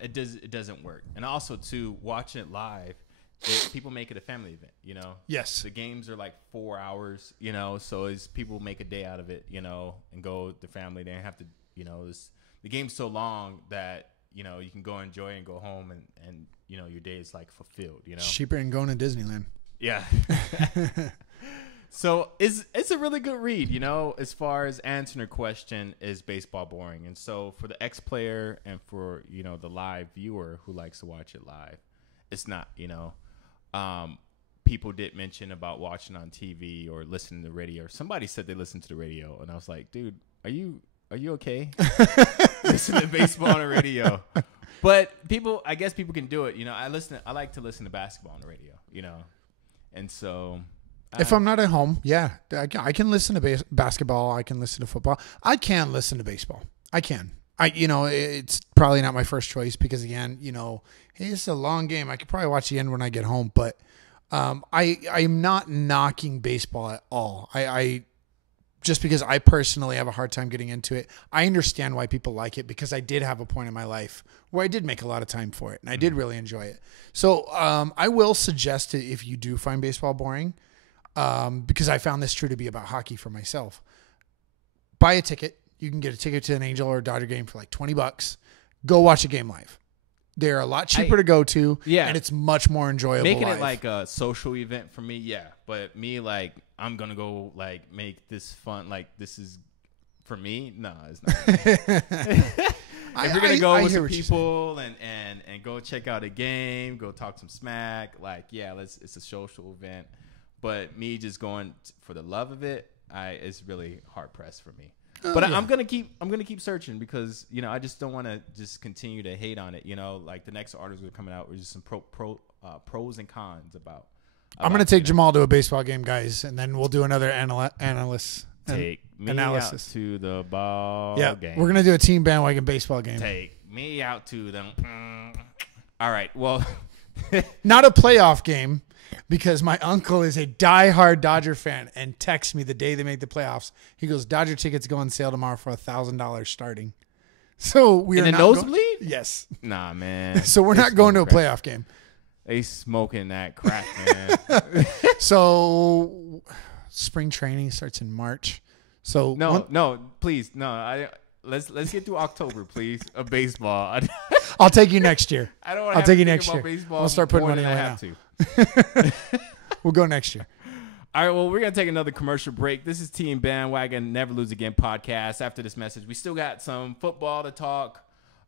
it doesn't work. And also to watch it live. People make it a family event, Yes. The games are like 4 hours, so as people make a day out of it, and go with the family. They have to, the game's so long that, you can go enjoy and go home and your day is like fulfilled, Cheaper than going to Disneyland. Yeah. So it's a really good read, as far as answering a question, is baseball boring? And so for the ex-player and for, the live viewer who likes to watch it live, it's not, people did mention about watching on TV or listening to the radio. Somebody said they listened to the radio, and I was like, dude, are you okay? Listen to baseball on the radio. But I guess people can do it. I like to listen to basketball on the radio, and so If I'm not at home, yeah, I can listen to basketball. I can listen to football. I can listen to baseball. I can. It's probably not my first choice because again, hey, it's a long game. I could probably watch the end when I get home, but I'm not knocking baseball at all. I just because I personally have a hard time getting into it. I understand why people like it because I did have a point in my life where I did make a lot of time for it and I did really enjoy it. So I will suggest it if you do find baseball boring. Because I found this true to be about hockey for myself. Buy a ticket. You can get a ticket to an Angel or a Dodger game for like $20. Go watch a game live. They're a lot cheaper to go to. Yeah. And it's much more enjoyable. Making live. it like a social event for me, yeah. But me, like, I'm going to go, like, make this fun. Like, this is for me? No, it's not. If you're going to go with some people and go check out a game, go talk some smack, like, yeah, it's a social event. But me just going for the love of it, it's really hard pressed for me. But yeah. I'm gonna keep searching because I just don't want to just continue to hate on it. Like the next articles are coming out with just some pros and cons about. I'm gonna take Jamal to a baseball game, guys, and then we'll do another analysis. Take me analysis out to the ball game. We're gonna do a team bandwagon baseball game. Take me out to them. All right, well, not a playoff game. Because my uncle is a diehard Dodger fan and texts me the day they make the playoffs. He goes, Dodger tickets go on sale tomorrow for $1,000 starting. So we are in the nosebleed? Yes. Nah, man. So we're not going to a playoff game. They smoking that crack, man. So spring training starts in March. So no, please, no. Let's get through October, please. Of baseball. I'll take you next year. I don't. I'll take you next year. Baseball I'll start putting money away now. We'll go next year. All right. Well, we're gonna take another commercial break. This is Team Bandwagon Never Lose Again podcast. After this message, we still got some football to talk,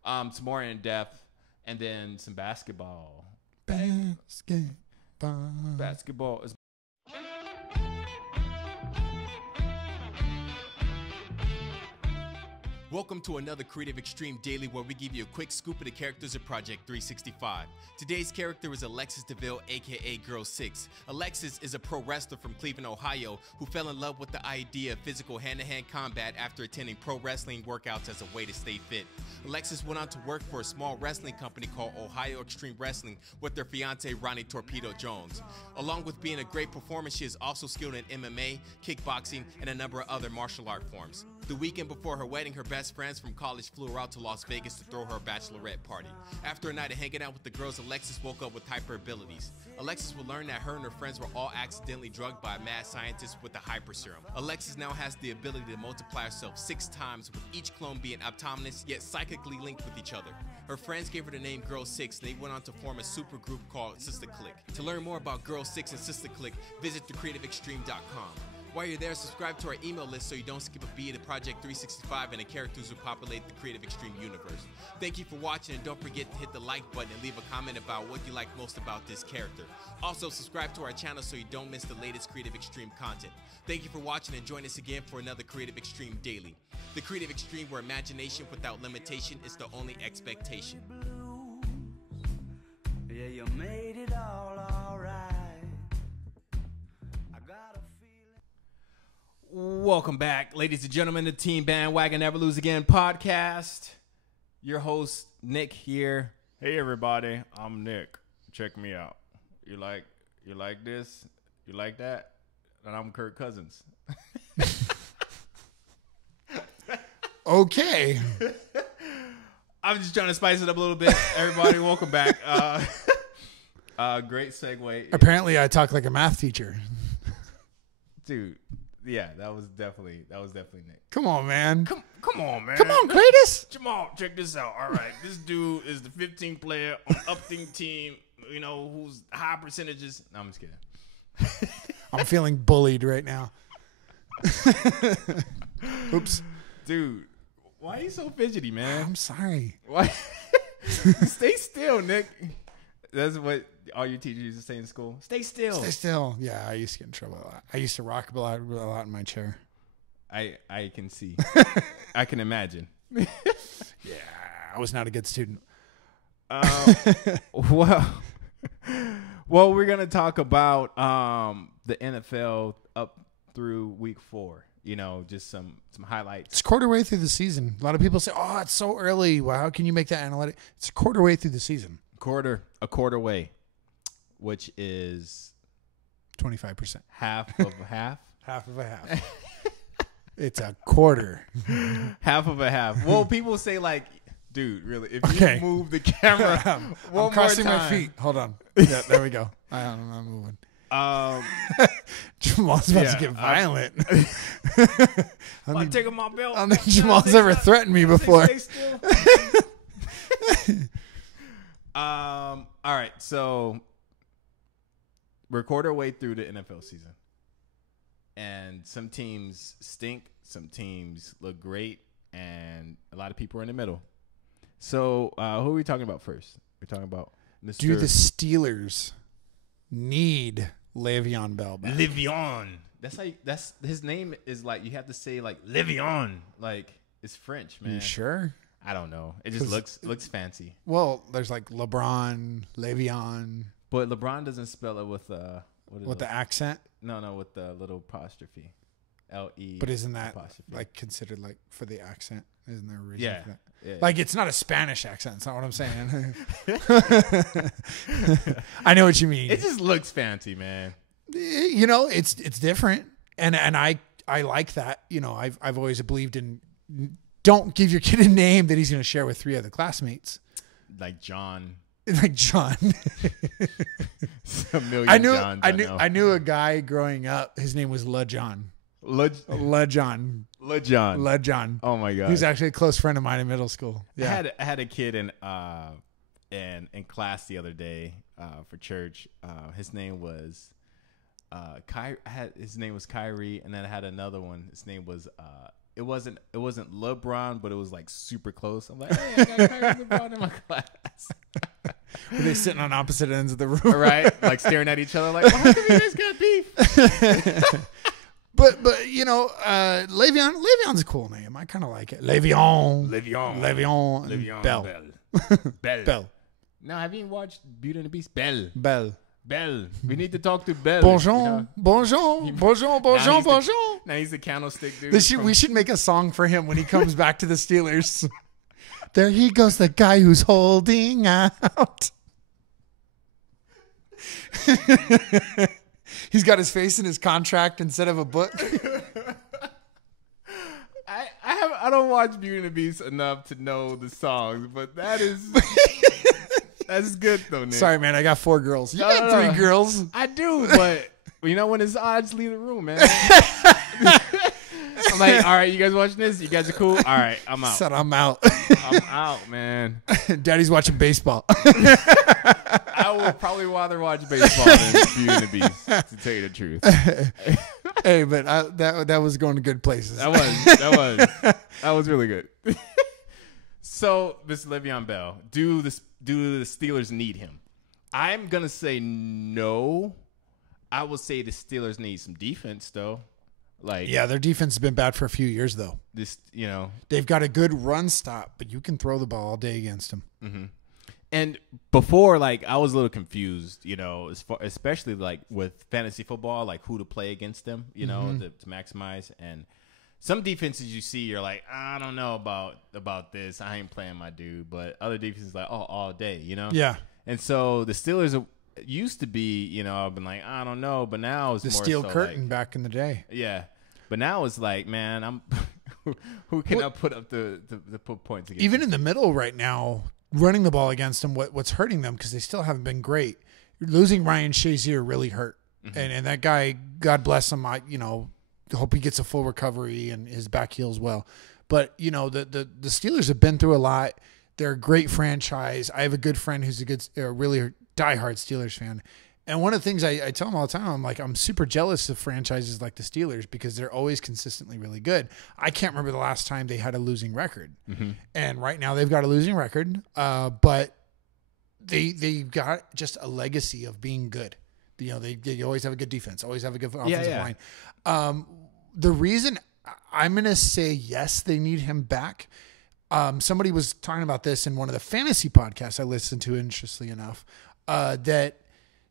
some more in depth, and then some basketball. Basketball is. Welcome to another Creative Extreme Daily where we give you a quick scoop of the characters of Project 365. Today's character is Alexis DeVille, aka Girl 6. Alexis is a pro wrestler from Cleveland, Ohio, who fell in love with the idea of physical hand-to-hand combat after attending pro wrestling workouts as a way to stay fit. Alexis went on to work for a small wrestling company called Ohio Extreme Wrestling with their fiance Ronnie Torpedo Jones. Along with being a great performer, she is also skilled in MMA, kickboxing, and a number of other martial art forms. The weekend before her wedding, her best friends from college flew her out to Las Vegas to throw her bachelorette party. After a night of hanging out with the girls, Alexis woke up with hyper abilities. Alexis will learn that her and her friends were all accidentally drugged by a mad scientist with the hyper serum. Alexis now has the ability to multiply herself 6 times, with each clone being optonomous yet psychically linked with each other. Her friends gave her the name Girl 6, and they went on to form a super group called Sister Click. To learn more about Girl 6 and Sister Click, visit thecreativeextreme.com. While you're there, subscribe to our email list so you don't skip a beat of Project 365 and the characters who populate the Creative Extreme universe. Thank you for watching, and don't forget to hit the like button and leave a comment about what you like most about this character. Also, subscribe to our channel so you don't miss the latest Creative Extreme content. Thank you for watching, and join us again for another Creative Extreme Daily. The Creative Extreme, where imagination without limitation is the only expectation. Yeah, you made it all right. I got a feeling. Welcome back, ladies and gentlemen, to Team Bandwagon Never Lose Again podcast. Your host, Nick, here. Hey, everybody. I'm Nick. Check me out. You like this? You like that? And I'm Kirk Cousins. Okay. I'm just trying to spice it up a little bit. Everybody, welcome back. Great segue. Apparently, I talk like a math teacher. Dude, yeah, that was definitely Nick. Come on, man. Come on, man. Come on, Kratos. Jamal, check this out. All right, this dude is the 15th player on upping team, who's high percentages. No, I'm just kidding. I'm feeling bullied right now. Oops. Dude, why are you so fidgety, man? I'm sorry. Why? Stay still, Nick. That's what all your teachers used to say in school. Stay still. Stay still. Yeah, I used to get in trouble a lot. I used to rock a lot in my chair. I can see. I can imagine. Yeah, I was not a good student. Well, we're gonna talk about the NFL up through week 4. Just some highlights. It's a quarter way through the season. A lot of people say, "Oh, it's so early. Well, how can you make that analytic?" It's a quarter way through the season. A quarter way, which is 25%. half of a half. Half of a half. It's a quarter. Half of a half. Well, people say like, dude, really, if Okay. you move the camera I'm one crossing more my time. feet. Hold on. Yeah, there we go. I'm moving. Jamal's about to get violent. I'm taking my belt. I don't think Jamal's ever threatened me before. Stay still. All right, so we're quarter way through the NFL season, and some teams stink, some teams look great, and a lot of people are in the middle. So, who are we talking about first? We're talking about Mr. Do the Steelers need Le'Veon Bell back? Le'Veon. That's his name is like you have to say like Le'Veon, like it's French, man. You sure? I don't know. It just looks fancy. Well, there's like LeBron, Le'Veon. But LeBron doesn't spell it with With the accent? No, with the little apostrophe. L-E. But isn't that apostrophe. like considered like for the accent? Isn't there a reason Yeah. for that? Yeah. Like it's not a Spanish accent. That's not what I'm saying. I know what you mean. It just looks fancy, man. It's different, and I like that. I've always believed in don't give your kid a name that he's going to share with 3 other classmates. Like John. Like John. A million I knew Johns, I knew a guy growing up. His name was Le John. Le John. Oh my god. He was actually a close friend of mine in middle school. Yeah. I had a kid in class the other day for church. His name was his name was Kyrie, and then I had another one. His name was it wasn't LeBron, but it was like super close. I'm like, hey, I got Kyrie LeBron in my class. Were they sitting on opposite ends of the room? Right? Like staring at each other like, well, how come you guys got beef? But Le'Veon's a cool name. I kind of like it. Le'Veon Bell. Bell. Now, have you watched Beauty and the Beast? Belle. We need to talk to Belle. Bonjour. Now he's the candlestick dude. We should make a song for him when he comes back to the Steelers. There he goes, the guy who's holding out. He's got his face in his contract instead of a book. I don't watch Beauty and the Beast enough to know the songs, but that's good though, Nick. Sorry, man, I got 4 girls. You got 3 girls. I do, but when it's odds, leave the room, man. I'm like, all right, you guys watching this? You guys are cool? All right, I'm out. Said I'm out. I'm out, man. Daddy's watching baseball. I will probably rather watch baseball than Beauty and the Beast, to tell you the truth. Hey, but that was going to good places. That was really good. So, this Le'Veon Bell, do the Steelers need him? I'm gonna say no. I will say the Steelers need some defense, though. Their defense has been bad for a few years, though. They've got a good run stop, but you can throw the ball all day against them. Mm-hmm. And before, I was a little confused, especially with fantasy football, who to play against them, to maximize. And some defenses you see, you're like, I don't know about this. I ain't playing my dude. But other defenses all day, Yeah. And so the Steelers used to be, I've been like, I don't know. But now it's the more steel so curtain back in the day. Yeah. But now it's like, man, I'm who can I put up the put points against? Even in the middle right now, running the ball against them, what's hurting them, because they still haven't been great. Losing Ryan Shazier really hurt. Mm-hmm. And that guy, God bless him, I hope he gets a full recovery and his back heals well. But, the Steelers have been through a lot. They're a great franchise. I have a good friend who's a really diehard Steelers fan. And one of the things I tell him all the time, I'm super jealous of franchises like the Steelers because they're always consistently really good. I can't remember the last time they had a losing record. Mm-hmm. And right now they've got a losing record, but they've got just a legacy of being good. They always have a good defense, always have a good offensive line. The reason I'm going to say yes, they need him back. Somebody was talking about this in one of the fantasy podcasts I listened to, interestingly enough, that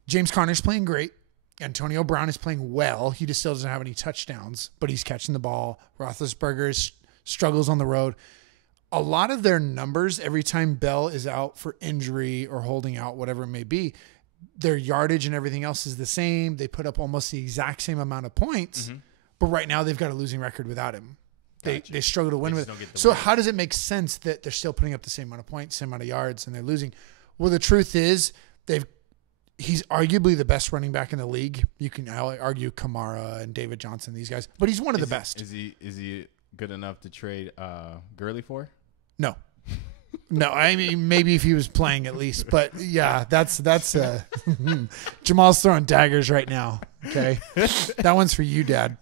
James Conner's playing great. Antonio Brown is playing well. He just still doesn't have any touchdowns, but he's catching the ball. Roethlisberger struggles on the road. A lot of their numbers, every time Bell is out for injury or holding out, whatever it may be, their yardage and everything else is the same. They put up almost the exact same amount of points, but right now they've got a losing record without him. They struggle to win with it. So how does it make sense that they're still putting up the same amount of points, same amount of yards, and they're losing? Well, the truth is he's arguably the best running back in the league. You can argue Kamara and David Johnson, these guys, but he's one of the best. Is he good enough to trade Gurley for? No. No, I mean, maybe if he was playing at least, but yeah, that's Jamal's throwing daggers right now. Okay. That one's for you, Dad.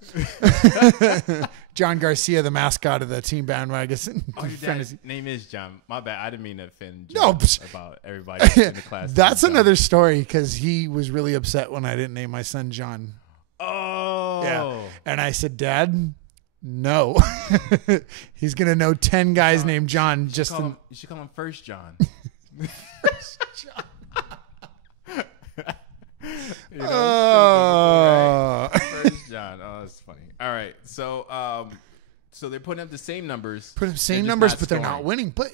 John Garcia, the mascot of the team Bandwagon. Oh, your dad's name is John. My bad. I didn't mean to offend John about everybody in the class. That's another story because he was really upset when I didn't name my son John. Oh. Yeah. And I said, Dad, no. He's going to know 10 guys named John. You should call him First John. First John. First John. Oh, that's funny. All right. So they're putting up the same numbers. But they're not winning. But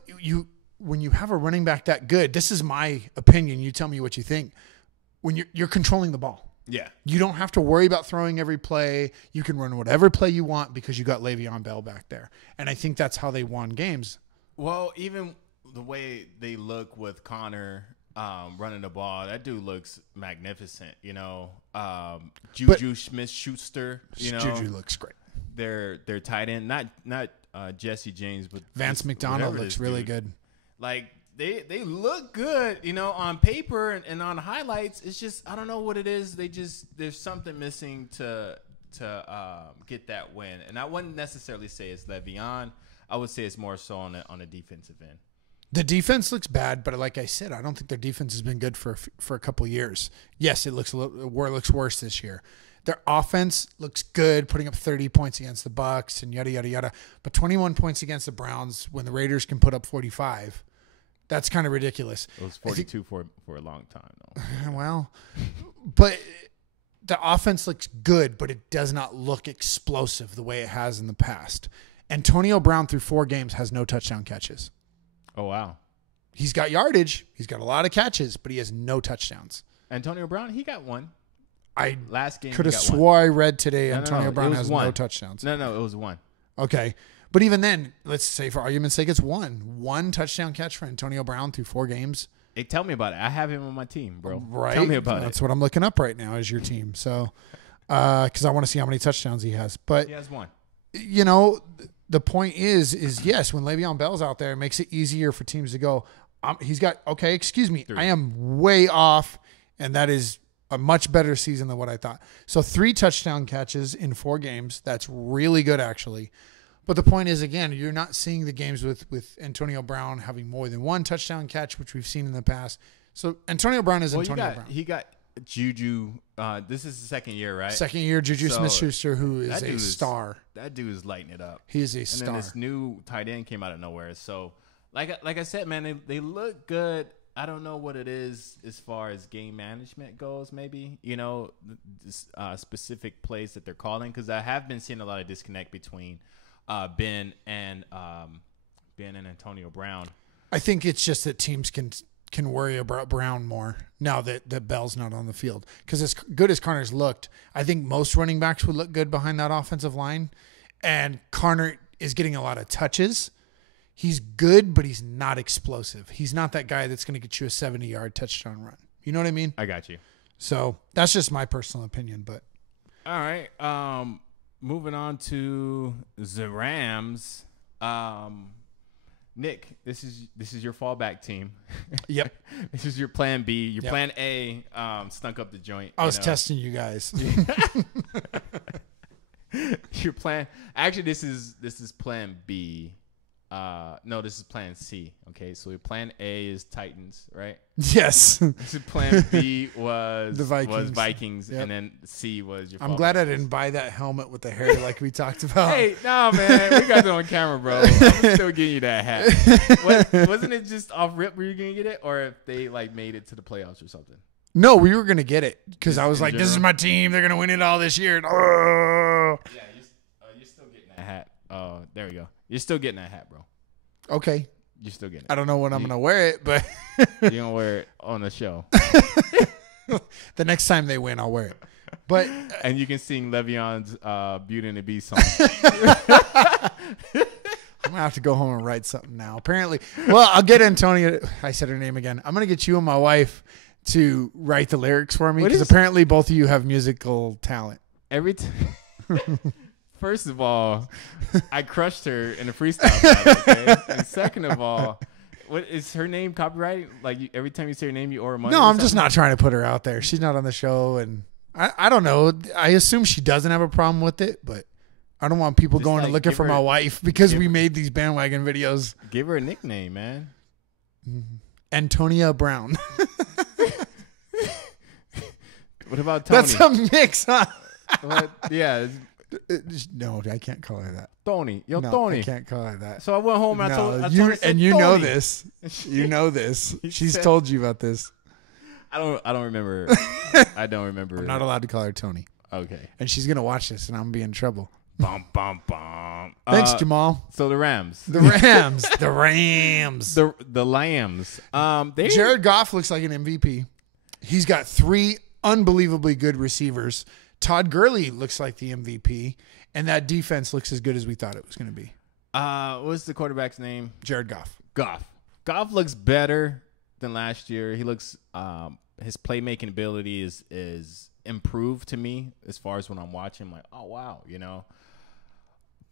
when you have a running back that good, this is my opinion. You tell me what you think. When you're controlling the ball. Yeah. You don't have to worry about throwing every play. You can run whatever play you want because you got Le'Veon Bell back there. And I think that's how they won games. Well, even the way they look with Connor running the ball, that dude looks magnificent. You know, Juju Smith-Schuster. You know, Juju looks great. Their tight end, not Jesse James, but Vance McDonald looks really good. Like they look good, you know, on paper and on highlights. It's just I don't know what it is. There's something missing to get that win. And I wouldn't necessarily say it's Le'Veon. I would say it's more so on a defensive end. The defense looks bad, but like I said, I don't think their defense has been good for a couple of years. Yes, it looks looks worse this year. Their offense looks good, putting up 30 points against the Bucs and yada, yada, yada. But 21 points against the Browns when the Raiders can put up 45. That's kind of ridiculous. It was 42 for a long time, though. Well, but the offense looks good, but it does not look explosive the way it has in the past. Antonio Brown through 4 games has no touchdown catches. Oh, wow. He's got yardage. He's got a lot of catches, but he has no touchdowns. Antonio Brown, he got one. Last game could have swore I read today Antonio Brown has one. No touchdowns. No, it was one. Okay. But even then, let's say for argument's sake, it's one touchdown catch for Antonio Brown through 4 games. Hey, tell me about it. I have him on my team, bro. Right. Tell me about it. That's what I'm looking up right now is your team. So, because I want to see how many touchdowns he has. But he has 1. You know, the point is yes, when Le'Veon Bell's out there, it makes it easier for teams to go. He's got excuse me, 3. I am way off, and that is a much better season than what I thought. So 3 touchdown catches in 4 games. That's really good, actually. But the point is, again, you're not seeing the games with Antonio Brown having more than 1 touchdown catch, which we've seen in the past. So Antonio Brown is Antonio Brown. He got Juju. This is the 2nd year, right? 2nd year, Juju Smith-Schuster, who is a star. That dude is lighting it up. He is a star. And then this new tight end came out of nowhere. So, like I said, man, they look good. I don't know what it is as far as game management goes, maybe, you know, specific plays that they're calling. Because I have been seeing a lot of disconnect between Ben and Antonio Brown. I think it's just that teams can worry about Brown more now that Bell's not on the field. Because as good as Connor's looked, I think most running backs would look good behind that offensive line. And Connor is getting a lot of touches. He's good, but he's not explosive. He's not that guy that's going to get you a 70-yard touchdown run. You know what I mean? I got you. So that's just my personal opinion. But all right. Moving on to the Rams. Nick, this is your fallback team. Yep. This is your plan B. Your plan A stunk up the joint. I was testing you guys. Your plan. Actually, this is plan B. No, this is plan C. Okay, so your plan A is Titans, right? Yes. This is plan B was the Vikings. Was Vikings, yep. And then C was your. I'm glad I didn't buy that helmet with the hair like we talked about. Hey, no, man, we got it on camera, bro. I'm still getting you that hat. Wasn't it just off rip where you gonna get it, or if they like made it to the playoffs or something? No, we were gonna get it because I was in like, "This is general? my team. They're gonna win it all this year." Yeah, you're still getting that hat. Oh, there we go. You're still getting that hat, bro. Okay, You're still getting I it. don't know when I'm gonna wear it, but You're gonna wear it on the show, the next time they win, I'll wear it. But and you can sing Le'Veon's "Beauty and the Beast" song. I'm gonna have to go home and write something now. Apparently, well, I'll get Antonia. I said her name again. I'm gonna get you and my wife to write the lyrics for me What because is- apparently both of you have musical talent. Every time. First of all, I crushed her in a freestyle battle. Okay? And second of all, what is her name copyrighted? Like every time you say her name, you owe her money. No, or I'm just something? not trying to put her out there. She's not on the show, and I don't know. I assume she doesn't have a problem with it, but I don't want people Just, going like, and looking give for her- my wife because give we her- made these bandwagon videos. Give her a nickname, man. Antonia Brown. What about Tony? That's a mix, huh? What? Yeah, it's No, I can't call her that. Tony. Yo, No, Tony. I can't call her that. So I went home and I No, told you her, and you know Tony. this. You know this. She's said- told you about this. I don't remember. I don't remember. I'm not allowed to call her Tony, Okay. and she's gonna watch this, and I'm gonna be in trouble. Bum bum bum. Thanks, Jamal. So the Rams, The Rams. The Rams. the Lambs. They Jared Goff looks like an MVP. He's got 3 unbelievably good receivers. Todd Gurley looks like the MVP, and that defense looks as good as we thought it was going to be. What's the quarterback's name? Jared Goff. Goff looks better than last year. He looks his playmaking ability is improved to me as far as when I'm watching. I'm like, oh wow, you know.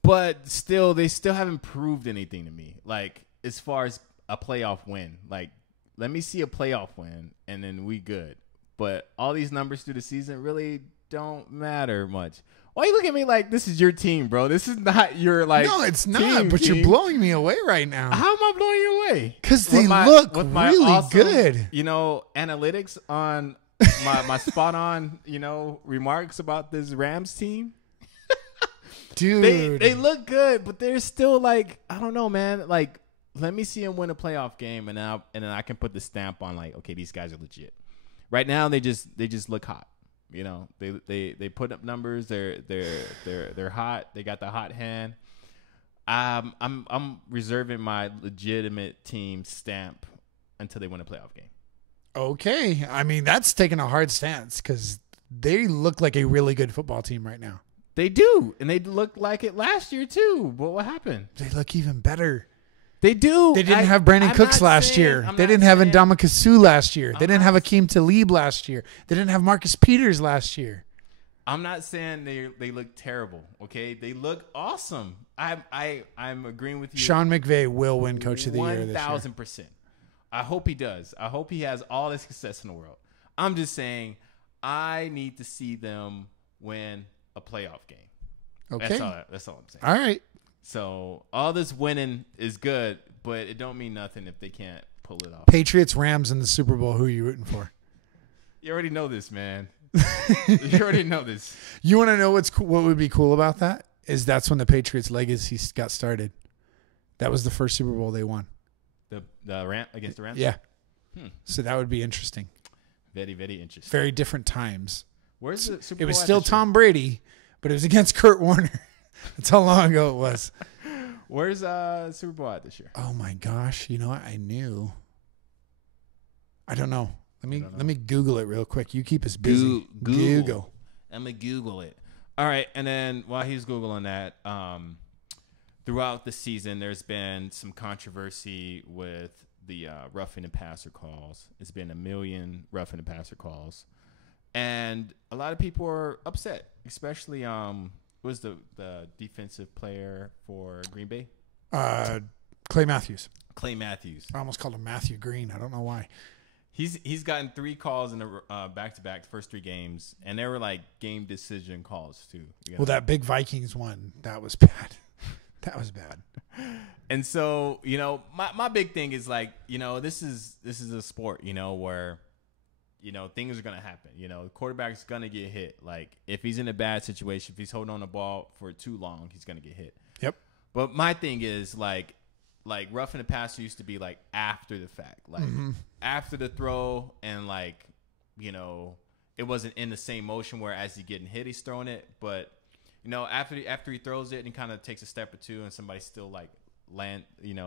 But still, they still haven't proved anything to me. Like as far as a playoff win, like let me see a playoff win and then we good. But all these numbers through the season really don't matter much. Why you look at me like this is your team, bro? This is not your like. No, it's not. team, But team. you're blowing me away right now. How am I blowing you away? Because they With my- look with my really awesome, good. You know, analytics on my spot on, you know, remarks about this Rams team. Dude. They look good, but they're still like, I don't know, man. Like, let me see them win a playoff game, and then I can put the stamp on like, okay, these guys are legit. Right now, they just look hot. You know, they put up numbers. They're hot. They got the hot hand. I'm reserving my legitimate team stamp until they win a playoff game. Okay. I mean, that's taking a hard stance because they look like a really good football team right now. They do, and they looked like it last year too. But what happened? They look even better. They do. They didn't have Brandon Cooks last year. They didn't have Ndamukong Suh last year. They didn't have Akeem Talib last year. They didn't have Marcus Peters last year. I'm not saying they look terrible. Okay, they look awesome. I'm agreeing with you. Sean McVay will win Coach of the Year this year. 1,000%. I hope he does. I hope he has all the success in the world. I'm just saying I need to see them win a playoff game. Okay. That's all I'm saying. All right. So all this winning is good, but it don't mean nothing if they can't pull it off. Patriots, Rams in the Super Bowl. Who are you rooting for? You already know this, man. You already know this. You want to know what would be cool about that? Is that's when the Patriots legacy got started. That was the first Super Bowl they won. The Rams against the Rams? Yeah. So that would be interesting. Very, very interesting. Very different times. Where's the Super It Bowl was at still this year? Tom Brady, but it was against Kurt Warner. That's how long ago it was. Where's Super Bowl at this year? Oh my gosh! You know what? I knew. I don't know. Let me Google it real quick. You keep us busy. Google. I'm gonna Google it. All right, and then while he's Googling that, throughout the season, there's been some controversy with the roughing the passer calls. It's been 1 million roughing the passer calls, and a lot of people are upset, especially was the defensive player for Green Bay, Clay Matthews. Clay Matthews. I almost called him Matthew Green. I don't know why. He's gotten 3 calls in the back-to-back the first 3 games, and they were like game decision calls too. Well, that big Vikings one, that was bad. That was bad. And so, you know, my big thing is like, you know, this is a sport, you know, where, you know, things are gonna happen. You know, the quarterback's gonna get hit. Like if he's in a bad situation, if he's holding on the ball for too long, he's gonna get hit. Yep. But my thing is like roughing the passer used to be like after the fact, like after the throw, and like you know, it wasn't in the same motion where as he's getting hit, he's throwing it. But, you know, after he throws it and kind of takes a step or two and somebody still like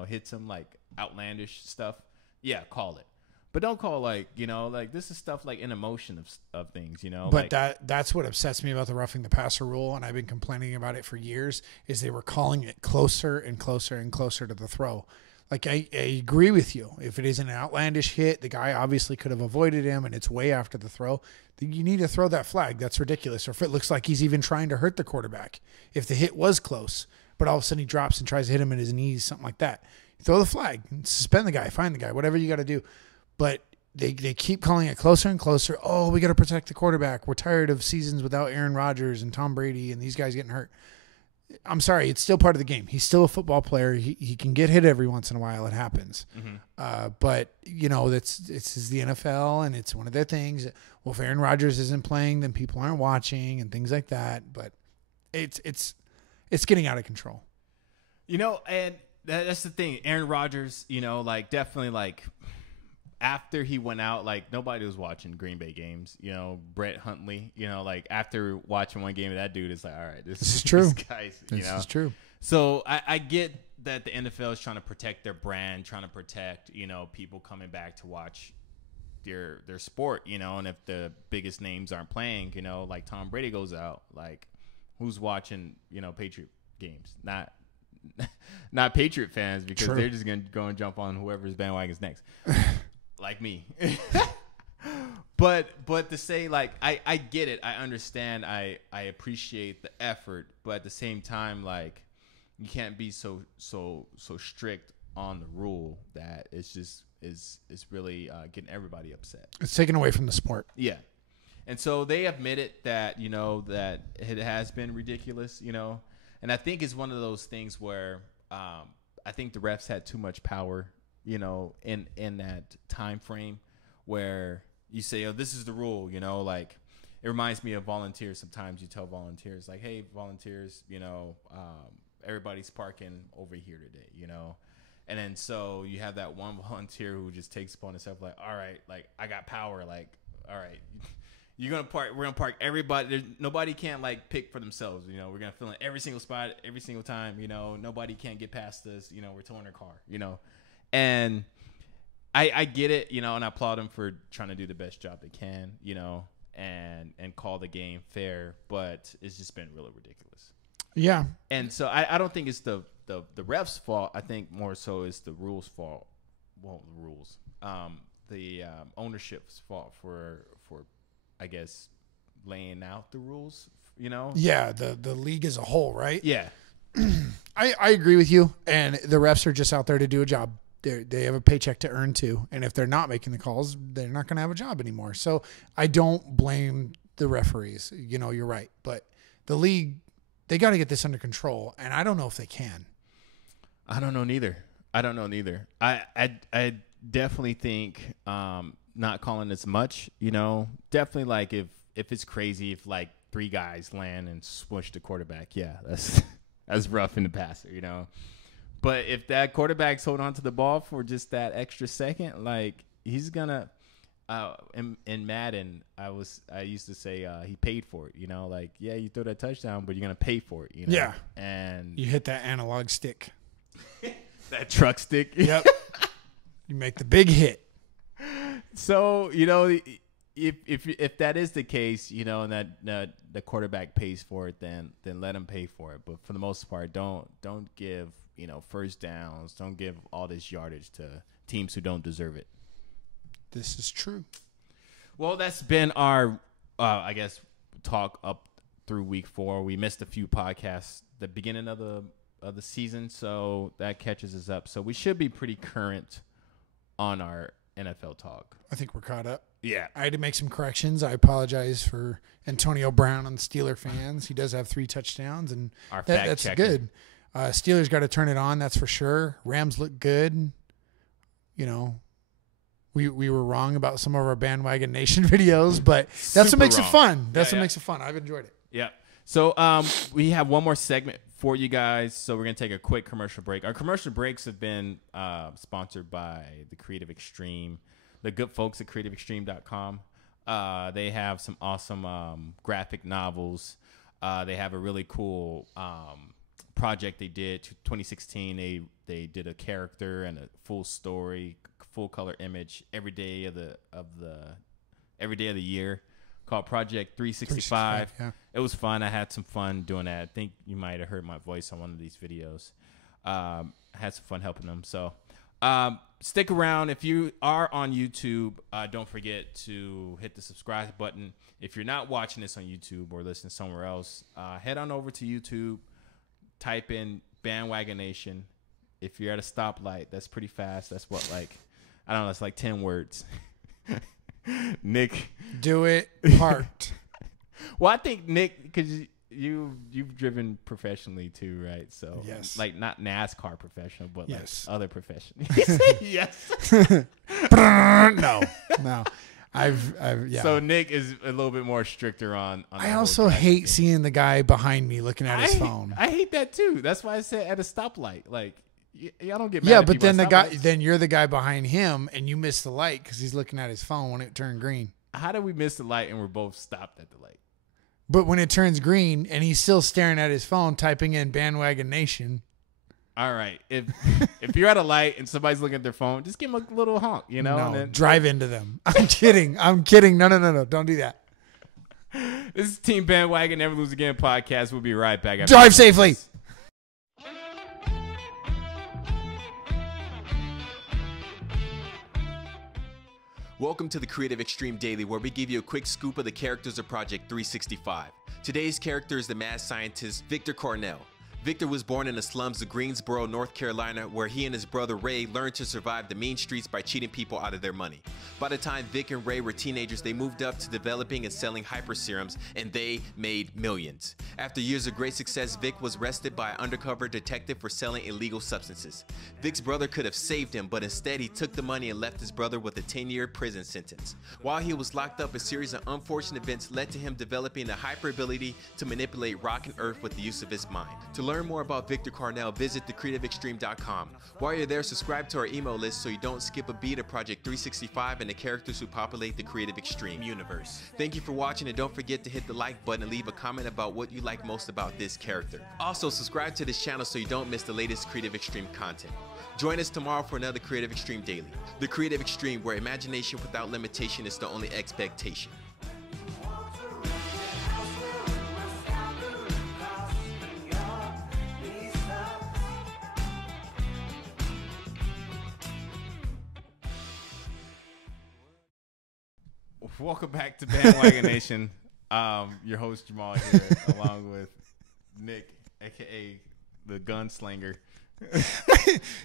hits him like outlandish stuff, yeah, call it. But don't call like, you know, like this is stuff like in emotion of things, you know. But like, that's what upsets me about the roughing the passer rule, and I've been complaining about it for years, is they were calling it closer and closer and closer to the throw. Like I agree with you. If it is an outlandish hit, the guy obviously could have avoided him and it's way after the throw, then you need to throw that flag. That's ridiculous. Or if it looks like he's even trying to hurt the quarterback. If the hit was close, but all of a sudden he drops and tries to hit him in his knees, something like that, throw the flag, suspend the guy, find the guy, whatever you got to do. But they keep calling it closer and closer. Oh, we got to protect the quarterback. We're tired of seasons without Aaron Rodgers and Tom Brady and these guys getting hurt. I'm sorry, it's still part of the game. He's still a football player. He can get hit every once in a while. It happens. Mm-hmm. But, you know, it's the NFL, and it's one of their things. Well, if Aaron Rodgers isn't playing, then people aren't watching and things like that. But it's getting out of control. You know, and that's the thing. Aaron Rodgers, you know, like definitely like – after he went out, like nobody was watching Green Bay games. You know, Brett Huntley. You know, like after watching one game of that dude, it's like, all right, this is true. This guy's, this is true. So I get that the NFL is trying to protect their brand, trying to protect, you know, people coming back to watch their sport. You know, and if the biggest names aren't playing, you know, like Tom Brady goes out, like who's watching, you know, Patriot games? Not Patriot fans, because they're just gonna go and jump on whoever's bandwagon's next. Like me. but to say, like, I get it. I understand. I appreciate the effort. But at the same time, like, you can't be so strict on the rule that it's just is really getting everybody upset. It's taken away from the sport. Yeah. And so they admitted that, you know, that it has been ridiculous, you know. And I think it's one of those things where I think the refs had too much power, you know, in that time frame where you say, oh, this is the rule, you know, like it reminds me of volunteers. Sometimes you tell volunteers like, hey, volunteers, you know, everybody's parking over here today, you know. And then so you have that one volunteer who just takes upon himself like, all right, like I got power. Like, all right, we're going to park everybody. Nobody can like pick for themselves. You know, we're going to fill in every single spot, every single time, you know, nobody can get past us. You know, we're towing our car, you know. And I get it, you know, and I applaud them for trying to do the best job they can, you know, and call the game fair, but it's just been really ridiculous. Yeah. And so I don't think it's the ref's fault. I think more so it's the rules' fault. Well, the rules. The ownership's fault for I guess laying out the rules, you know? Yeah, the league as a whole, right? Yeah. I agree with you, and the refs are just out there to do a job. They have a paycheck to earn too, and if they're not making the calls, they're not going to have a job anymore. So I don't blame the referees. You know, you're right, but the league, they got to get this under control, and I don't know if they can. I don't know neither. I definitely think not calling as much. You know, definitely like if it's crazy, if like 3 guys land and smush the quarterback, yeah, that's rough in the passer, you know. But if that quarterback's holding on to the ball for just that extra second, like he's gonna. In Madden, I used to say he paid for it. You know, like yeah, you throw that touchdown, but you're gonna pay for it. You know? Yeah, and you hit that analog stick, that truck stick. Yep, you make the big hit. So you know, if that is the case, you know, and that the quarterback pays for it, then let him pay for it. But for the most part, don't give, you know, first downs. Don't give all this yardage to teams who don't deserve it. This is true. Well, that's been our, I guess, talk up through week 4. We missed a few podcasts the beginning of the season, so that catches us up. So we should be pretty current on our NFL talk. I think we're caught up. Yeah. I had to make some corrections. I apologize for Antonio Brown and the Steeler fans. He does have 3 touchdowns, and that's good. Steelers got to turn it on, that's for sure. Rams look good. You know, we were wrong about some of our Bandwagon Nation videos, but that's what makes it fun. That's what makes it fun. I've enjoyed it. Yeah. So we have one more segment for you guys. So we're going to take a quick commercial break. Our commercial breaks have been sponsored by the Creative Extreme, the good folks at creativeextreme.com. They have some awesome graphic novels. They have a really cool project they did 2016. They did a character and a full story, full color image every day of the year called Project 365. Yeah. It was fun. I had some fun doing that. I think you might have heard my voice on one of these videos. I had some fun helping them. So stick around. If you are on YouTube, don't forget to hit the subscribe button. If you're not watching this on YouTube or listening somewhere else, head on over to YouTube, type in Bandwagon Nation. If you're at a stoplight, that's pretty fast. That's what, like, I don't know, it's like 10 words. Nick. Do it part. Well, I think, Nick, because you've driven professionally too, right? So, yes. Like, not NASCAR professional, but yes. like other professional. You say yes. No. Yeah. So Nick is a little bit more stricter on I also hate seeing the guy behind me looking at his phone. I hate that too. That's why I said at a stoplight. Like, y'all don't get mad. Yeah, at but people then at stoplights. then you're the guy behind him, and you miss the light because he's looking at his phone when it turned green. How did we miss the light and we're both stopped at the light? But when it turns green and he's still staring at his phone, typing in Bandwagon Nation. All right. If you're at a light and somebody's looking at their phone, just give them a little honk, you know? No, and then drive into them. I'm kidding. No. Don't do that. This is Team Bandwagon Never Lose Again podcast. We'll be right back. After Drive safely. Welcome to the Creative Extreme Daily, where we give you a quick scoop of the characters of Project 365. Today's character is the mad scientist Victor Cornell. Victor was born in the slums of Greensboro, North Carolina, where he and his brother Ray learned to survive the mean streets by cheating people out of their money. By the time Vic and Ray were teenagers, they moved up to developing and selling hyper serums, and they made millions. After years of great success, Vic was arrested by an undercover detective for selling illegal substances. Vic's brother could have saved him, but instead he took the money and left his brother with a 10-year prison sentence. While he was locked up, a series of unfortunate events led to him developing the hyper ability to manipulate rock and earth with the use of his mind. To learn more about Victor Cornell, visit thecreativeextreme.com. While you're there, subscribe to our email list so you don't skip a beat of Project 365 and the characters who populate the Creative Extreme universe. Thank you for watching, and don't forget to hit the like button and leave a comment about what you like most about this character. Also, subscribe to this channel so you don't miss the latest Creative Extreme content. Join us tomorrow for another Creative Extreme Daily. The Creative Extreme, where imagination without limitation is the only expectation. Welcome back to Bandwagon Nation. Your host Jamal here, along with Nick, aka the Gunslinger.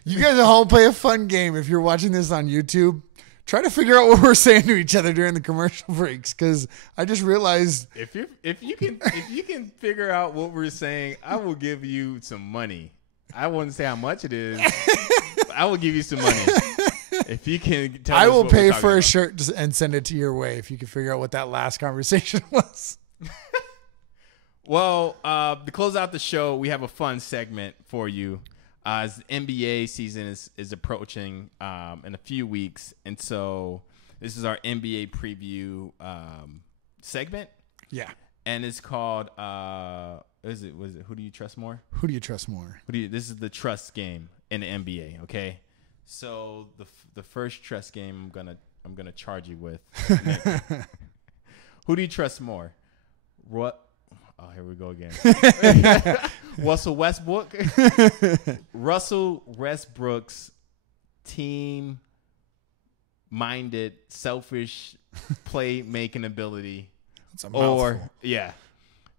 You guys all play a fun game. If you're watching this on YouTube, try to figure out what we're saying to each other during the commercial breaks, because I just realized if you can figure out what we're saying, I will give you some money. I wouldn't say how much it is, but I will give you some money. If you can tell I us will what pay we're for talking a about. shirt and send it to your way if you can figure out what that last conversation was. Well, to close out the show, we have a fun segment for you. As the NBA season is approaching in a few weeks, and so this is our NBA preview segment. Yeah. And it's called was it Who Do You Trust More? Who do you trust more? This is the trust game in the NBA, okay? So the first trust game I'm gonna charge you with. Who do you trust more? What? Oh, here we go again. Russell Westbrook's team-minded, selfish playmaking ability, That's a mouthful. or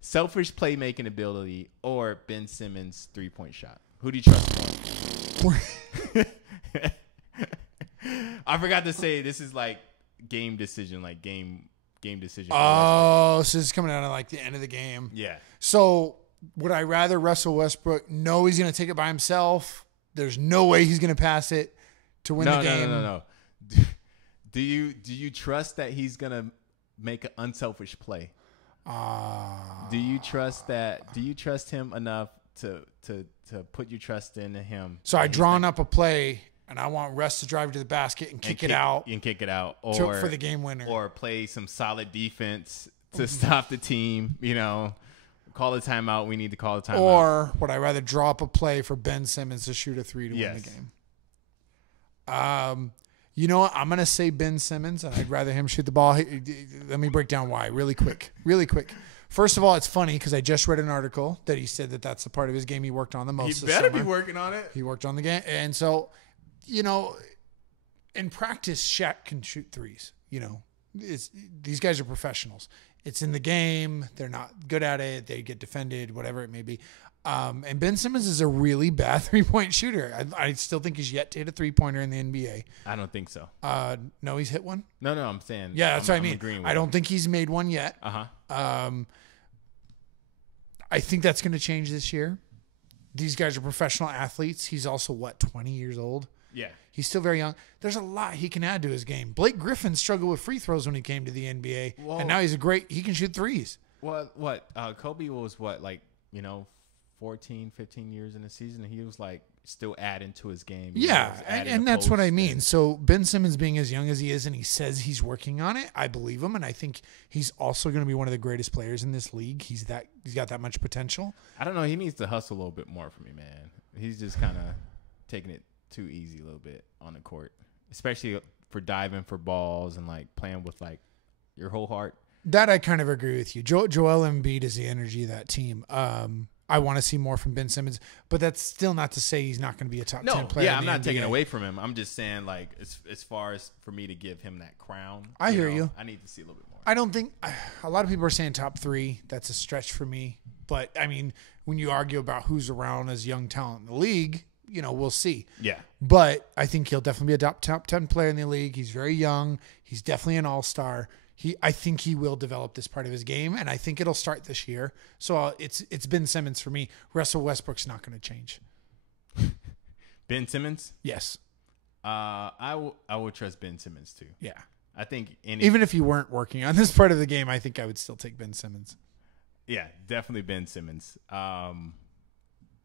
selfish playmaking ability, or Ben Simmons' three-point shot. Who do you trust more? I forgot to say this is like game decision, game decision. Oh, so this is coming out of like the end of the game. Yeah. So would I rather Russell Westbrook know he's going to take it by himself? There's no way he's going to pass it to win the game. No. Do you trust that he's going to make an unselfish play? Do you trust that? Do you trust him enough to put your trust into him? So I drawn up a play and I want Russ to drive to the basket and kick it out. And kick it out. For the game winner. Or play some solid defense to stop the team, Call a timeout. We need to call a timeout. Or would I rather drop a play for Ben Simmons to shoot a 3 to win the game? You know what? I'm going to say Ben Simmons, and I'd rather him shoot the ball. Let me break down why really quick. First of all, it's funny because I just read an article that he said that that's the part of his game he worked on the most. He better be working on it. He worked on the game. And so, in practice, Shaq can shoot threes. These guys are professionals. It's in the game. They're not good at it. They get defended, whatever it may be. And Ben Simmons is a really bad 3-point shooter. I still think he's yet to hit a 3-pointer in the NBA. I don't think so. No, he's hit one? No, I'm saying. Yeah, that's what I mean. I don't think he's made one yet. Uh-huh. I think that's going to change this year. These guys are professional athletes. He's also, 20 years old? Yeah. He's still very young. There's a lot he can add to his game. Blake Griffin struggled with free throws when he came to the NBA, and now he can shoot threes. What? Kobe was 14, 15 years in the season, and he was still adding to his game. Yeah, and that's what I mean. So Ben Simmons being as young as he is, and he says he's working on it, I believe him, and I think he's also going to be one of the greatest players in this league. He's got that much potential. I don't know. He needs to hustle a little bit more for me, man. He's just kind of taking it too easy a little bit on the court, especially for diving for balls and playing with your whole heart. That I kind of agree with you. Joel Embiid is the energy of that team. I want to see more from Ben Simmons, but that's still not to say he's not going to be a top 10 player. Yeah, I'm not taking away from him. I'm just saying, as far as for me to give him that crown, I hear you. I need to see a little bit more. I don't think a lot of people are saying top 3. That's a stretch for me. But I mean, when you argue about who's around as young talent in the league, we'll see. Yeah. But I think he'll definitely be a top 10 player in the league. He's very young. He's definitely an all-star. I think he will develop this part of his game, and I think it'll start this year. So it's Ben Simmons for me. Russell Westbrook's not going to change. Ben Simmons? Yes. I will trust Ben Simmons too. Yeah. I think even if you weren't working on this part of the game, I think I would still take Ben Simmons. Yeah, definitely Ben Simmons.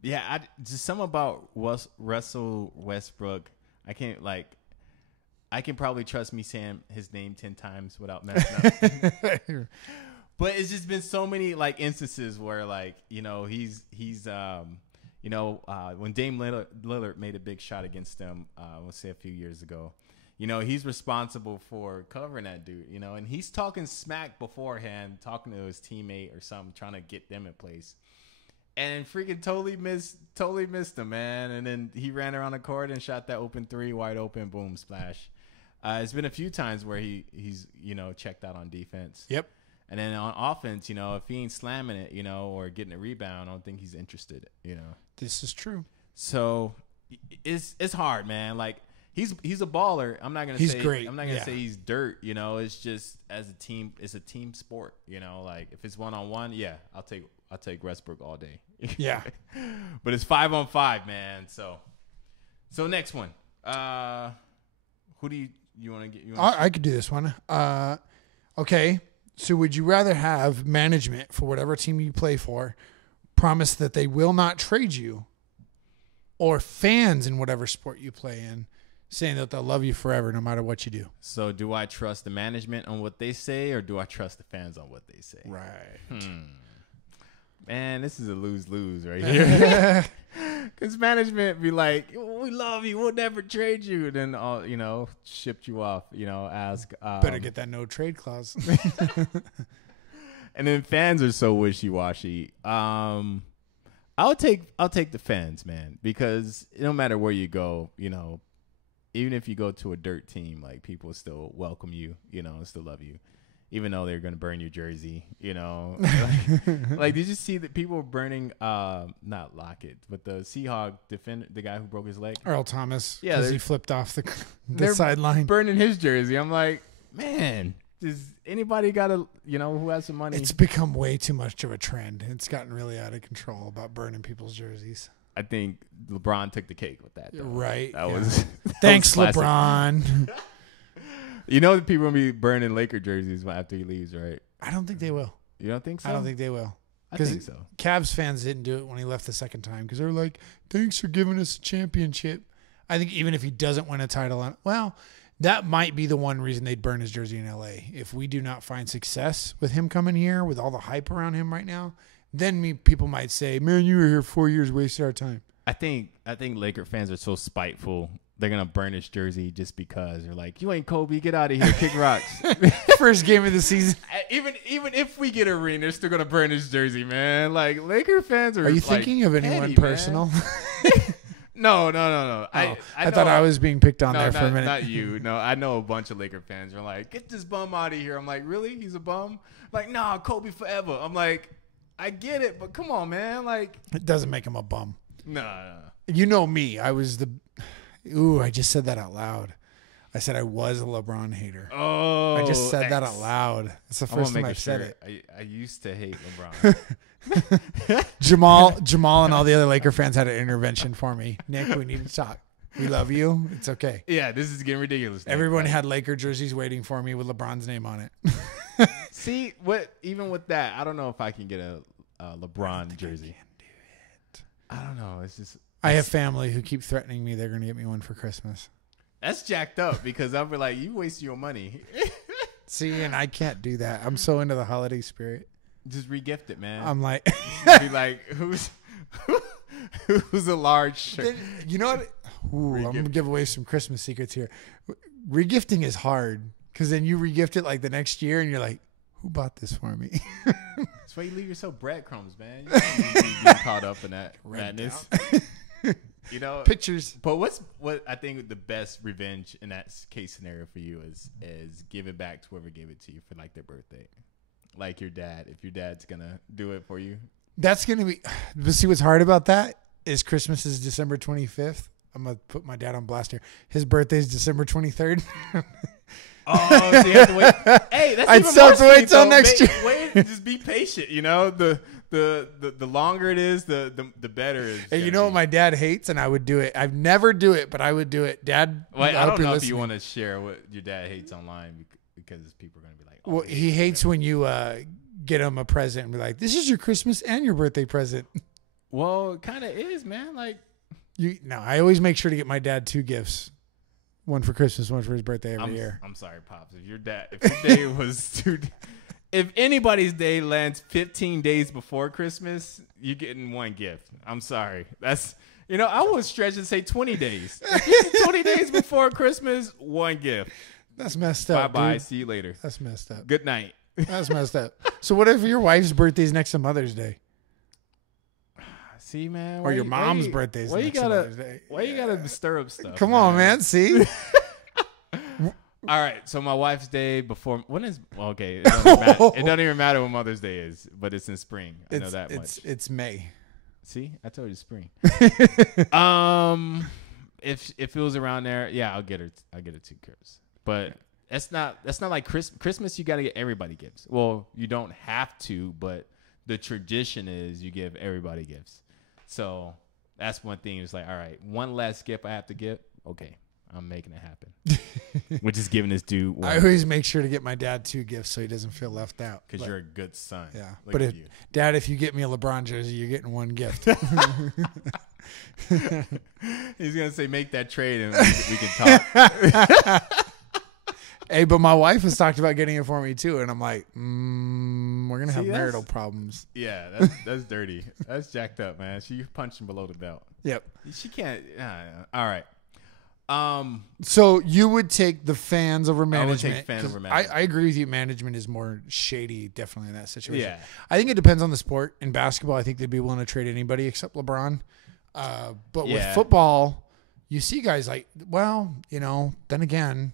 Just something about Russell Westbrook. I can probably trust me saying his name 10 times without messing up. But it's just been so many instances where he's when Dame Lillard made a big shot against them, let's say a few years ago, he's responsible for covering that dude, and he's talking smack beforehand, talking to his teammate or something, trying to get them in place. And freaking totally missed him, man. And then he ran around the court and shot that open 3, wide open, boom, splash. It's been a few times where he's checked out on defense. Yep. And then on offense, if he ain't slamming it, or getting a rebound, I don't think he's interested. This is true. So it's hard, man. He's a baller. I'm not gonna he's say great. I'm not gonna say he's dirt. It's just as a team, it's a team sport. If it's 1-on-1, yeah, I'll take Westbrook all day. Yeah. But it's 5-on-5, man. So next one. Who do you want to get? I could do this one. Okay. So would you rather have management for whatever team you play for promise that they will not trade you, or fans in whatever sport you play in saying that they'll love you forever no matter what you do? So do I trust the management on what they say, or do I trust the fans on what they say? Right. Man, this is a lose-lose right here. Because management be like, we love you, we'll never trade you. And then, shipped you off, ask. Better get that no trade clause. And then fans are so wishy-washy. I'll take the fans, man, because no matter where you go, even if you go to a dirt team, people still welcome you, and still love you. Even though they're going to burn your jersey, did you see that people were burning, not Lockett, but the Seahawk defender, the guy who broke his leg? Earl Thomas. Yeah. Because he flipped off the sideline. Burning his jersey. I'm like, man, does anybody got who has some money? It's become way too much of a trend. It's gotten really out of control about burning people's jerseys. I think LeBron took the cake with that, though. Right. That was Thanks, that was LeBron. That people will be burning Laker jerseys after he leaves, right? I don't think they will. You don't think so? I don't think they will. I think so. Cavs fans didn't do it when he left the second time because they were like, thanks for giving us a championship. I think even if he doesn't win a title, well, that might be the one reason they'd burn his jersey in LA. If we do not find success with him coming here, with all the hype around him right now, then people might say, man, you were here 4 years, wasted our time. I think Laker fans are so spiteful. They're going to burn his jersey just because they're like, you ain't Kobe, get out of here, kick rocks. First game of the season. Even if we get a ring, they're still going to burn his jersey, man. Like, Laker fans are you like, thinking of anyone petty, personal? No. Oh, I know, thought I was being picked on there for a minute. Not you. No, I know a bunch of Laker fans are like, get this bum out of here. I'm like, really? He's a bum? Like, nah, Kobe forever. I'm like, I get it, but come on, man. Like, it doesn't make him a bum. No. You know me. I just said that out loud. I said I was a LeBron hater. Oh. I just said that out loud. It's the first time I've said it. I used to hate LeBron. Jamal and all the other Laker fans had an intervention for me. Nick, we need to talk. We love you. It's okay. Yeah, this is getting ridiculous. Nick. Everyone had Laker jerseys waiting for me with LeBron's name on it. See, even with that, I don't know if I can get a LeBron jersey. I don't know. It's just I have family who keep threatening me they're going to get me one for Christmas. That's jacked up because I'll be like, you waste your money. See, and I can't do that. I'm so into the holiday spirit. Just regift it, man. I'm like, be like, who's a large shirt? You know what? Ooh, I'm going to give away some Christmas secrets here. Regifting is hard because then you regift it like the next year and you're like, who bought this for me? That's why you leave yourself breadcrumbs, man. You don't be caught up in that madness. You know, pictures. But what I think the best revenge in that case scenario for you is give it back to whoever gave it to you for like their birthday, like your dad. If your dad's gonna do it for you, that's gonna be. But see, what's hard about that is Christmas is December 25th. I'm gonna put my dad on blast here. His birthday is December 23rd. Oh, so you have to wait. Hey, that's I'd even still more have to wait sweet, till though. next year. Wait, just be patient. You know, the longer it is, the better it is. Hey, you know what my dad hates, and I would do it. I'd never do it, but I would do it. Dad, Wait, I don't know if you want to share what your dad hates online because people are going to be like, oh, well, he hates when you get him a present and be like, "This is your Christmas and your birthday present." Well, it kind of is, man. Like, I always make sure to get my dad 2 gifts. One for Christmas, one for his birthday every year. I'm sorry, Pops. If your day was if anybody's day lands 15 days before Christmas, you're getting 1 gift. I'm sorry. That's, I would stretch and say 20 days. 20 days before Christmas, 1 gift. That's messed up. Bye-bye. Dude. See you later. That's messed up. Good night. That's messed up. So what if your wife's birthday is next to Mother's Day? See, man. Or your mom's birthday is next to Mother's Day. Why you gotta stir up stuff? Come on, man. See? All right, so my wife's day before okay. It doesn't even matter when Mother's Day is, but it's in spring. I know that much. It's May. See, I told you spring. If it was around there, yeah, I'll get her 2 gifts. But that's not like Christmas. You got to get everybody gifts. Well, you don't have to, but the tradition is you give everybody gifts. So that's one thing. It's like, all right, one last gift I have to give. Okay. I'm making it happen. We're just giving this dude one. I always make sure to get my dad 2 gifts so he doesn't feel left out. Because you're a good son. Yeah. Look but at you. Dad, if you get me a LeBron jersey, you're getting 1 gift. He's going to say, make that trade and we can talk. Hey, but my wife has talked about getting it for me too. And I'm like, we're going to have marital problems. Yeah, that's dirty. That's jacked up, man. She punching below the belt. Yep. She can't. All right. So you would take the fans over management. I would take fans over management. I agree with you. Management is more shady, definitely in that situation. Yeah. I think it depends on the sport. In basketball, I think they'd be willing to trade anybody except LeBron. But with football, you see guys like, well, then again,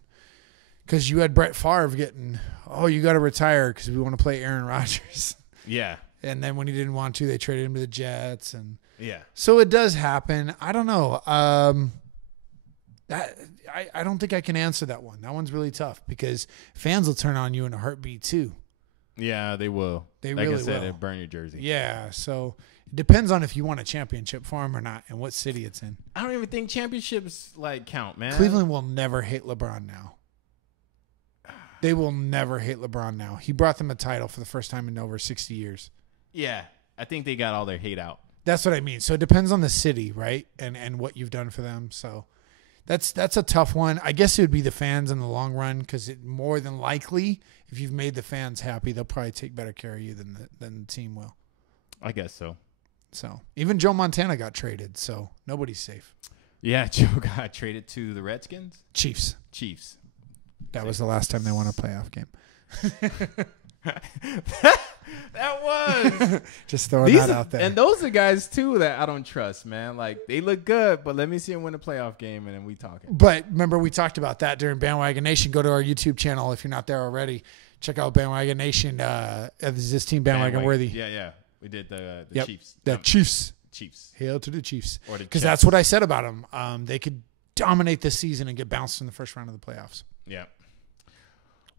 because you had Brett Favre getting, you got to retire because we want to play Aaron Rodgers. Yeah. And then when he didn't want to, they traded him to the Jets. And yeah. So it does happen. I don't know. I don't think I can answer that one. That one's really tough because fans will turn on you in a heartbeat too. Yeah, they will. Like really I said, they'll burn your jersey. Yeah, so it depends on if you want a championship for him or not and what city it's in. I don't even think championships count, man. Cleveland will never hate LeBron now. They will never hate LeBron now. He brought them a title for the first time in over 60 years. Yeah, I think they got all their hate out. That's what I mean. So it depends on the city, right? And what you've done for them. So That's a tough one. I guess it would be the fans in the long run because more than likely, if you've made the fans happy, they'll probably take better care of you than the team will. I guess so. So even Joe Montana got traded, so nobody's safe. Yeah, Joe got traded to the Redskins. Chiefs. That was the last time they won a playoff game. That was just throwing that out there. And those are guys too that I don't trust, man. Like they look good, but let me see them win a playoff game, and then we talking. But remember, we talked about that during Bandwagon Nation. Go to our YouTube channel if you're not there already. Check out Bandwagon Nation. Is this team Bandwagon worthy? Yeah. We did the Chiefs. The Chiefs. Hail to the Chiefs. Because that's what I said about them. They could dominate this season and get bounced in the first round of the playoffs. Yeah.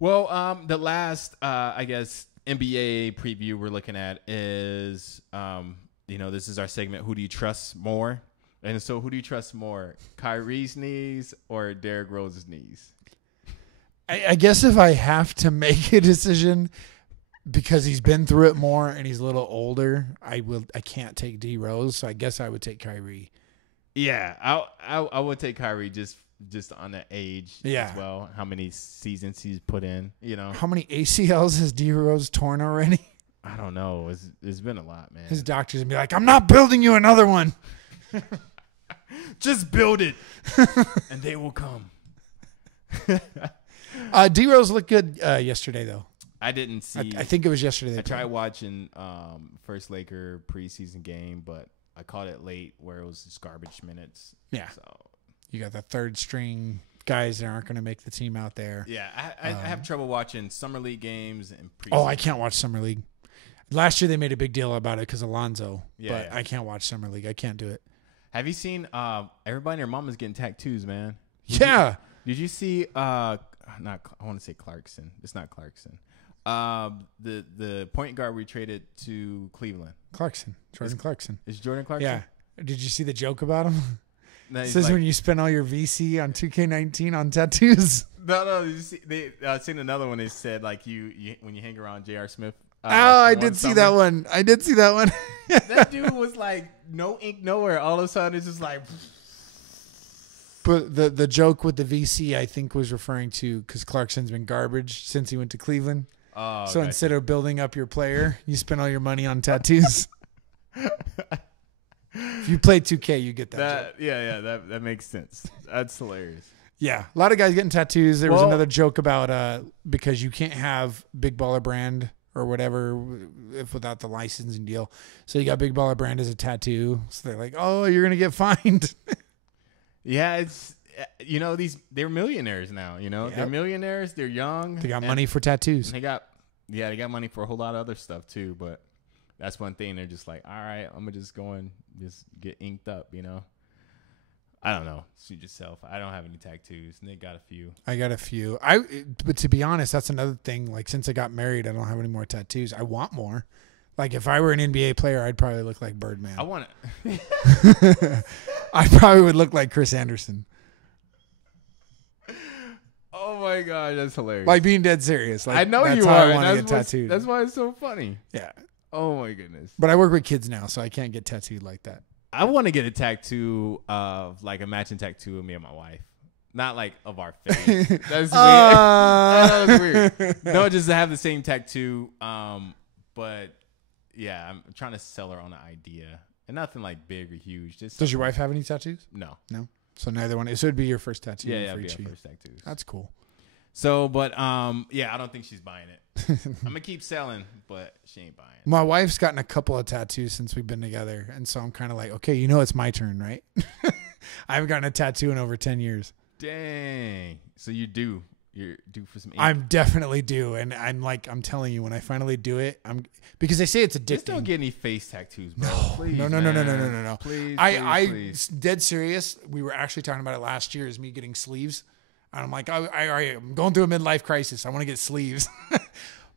Well, the last, I guess, NBA preview we're looking at is, this is our segment, Who Do You Trust More? And so who do you trust more, Kyrie's knees or Derrick Rose's knees? I guess if I have to make a decision because he's been through it more and he's a little older, I can't take D Rose, so I guess I would take Kyrie. Yeah, I would take Kyrie just on the age as well. How many seasons he's put in, How many ACLs has D Rose torn already? I don't know. It's been a lot, man. His doctors would be like, I'm not building you another one. Just build it and they will come. D Rose looked good yesterday though. I didn't see. I think it was yesterday. I tried watching first Laker preseason game, but I caught it late where it was just garbage minutes. Yeah. So you got the third string guys that aren't going to make the team out there. Yeah, I have trouble watching summer league games and preseason. Oh, I can't watch summer league. Last year they made a big deal about it because of Lonzo, but I can't watch summer league. I can't do it. Have you seen everybody and their mama's getting tattoos, man? Yeah. Did you see? I want to say Clarkson. It's not Clarkson. The point guard we traded to Cleveland. Jordan Clarkson. Is Jordan Clarkson? Yeah. Did you see the joke about him? No, it says when you spend all your VC on 2K19 on tattoos. No. You see, I seen another one. They said like you when you hang around J.R. Smith. I did see that one. That dude was like no ink nowhere. All of a sudden it's just like. But the joke with the VC I think was referring to because Clarkson's been garbage since he went to Cleveland. Oh, so instead of building up your player, you spend all your money on tattoos. If you play 2K, you get that. That makes sense. That's hilarious. Yeah, a lot of guys getting tattoos. There was another joke about because you can't have Big Baller Brand or whatever if without the licensing deal. So you got Big Baller Brand as a tattoo. So they're like, oh, you're gonna get fined. Yeah, it's they're millionaires now. They're millionaires. They're young. They got money for tattoos. They got money for a whole lot of other stuff too. But that's one thing. They're just like, all right, I'm gonna just go and just get inked up. I don't know. Suit yourself. I don't have any tattoos. And they got a few. I got a few. But to be honest, that's another thing. Like since I got married, I don't have any more tattoos. I want more. Like if I were an NBA player, I'd probably look like Birdman. I want it. I probably would look like Chris Anderson. Oh my god, that's hilarious! Like being dead serious. Like, I know that's you how are. I want to get tattooed. That's why it's so funny. Yeah. Oh my goodness. But I work with kids now, so I can't get tattooed like that. I want to get a tattoo of like a matching tattoo of me and my wife. Not like of our face. That's weird. That's weird. No, just to have the same tattoo. But yeah, I'm trying to sell her on the idea. And nothing like big or huge. Just Does your wife have any tattoos? No. So neither one. So it'd be your first tattoo. Yeah, it'd be our first tattoo. That's cool. So, but I don't think she's buying it. I'm gonna keep selling, but she ain't buying it. My wife's gotten a couple of tattoos since we've been together, and so I'm kind of like, okay, it's my turn, right? I haven't gotten a tattoo in over 10 years. Dang. So you're due for some ink. I'm definitely due, and I'm telling you, when I finally do it, because they say it's addicting. Just don't get any face tattoos, bro. No, please, no. Please, please. Dead serious. We were actually talking about it last year. Is me getting sleeves, and I'm like, I'm going through a midlife crisis. I want to get sleeves.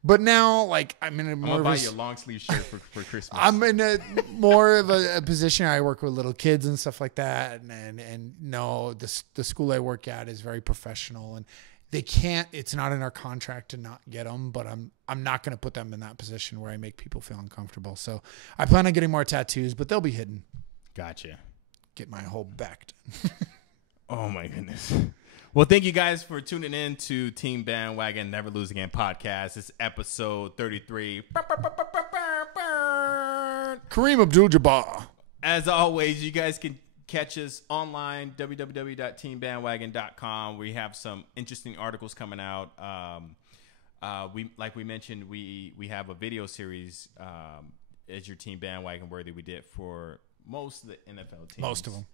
But now, like, I'm in a more. I'm gonna buy you a long sleeve shirt for Christmas. I'm in a more of a position. I work with little kids and stuff like that, and no, the school I work at is very professional, and they can't. It's not in our contract to not get them, but I'm not going to put them in that position where I make people feel uncomfortable. So I plan on getting more tattoos, but they'll be hidden. Gotcha. Get my whole back done. Oh, my goodness. Well, thank you guys for tuning in to Team Bandwagon Never Lose Again podcast. It's episode 33. Kareem Abdul-Jabbar. As always, you guys can catch us online, www.teambandwagon.com. We have some interesting articles coming out. Like we mentioned, we have a video series as your Team Bandwagon worthy we did for most of the NFL teams. Most of them.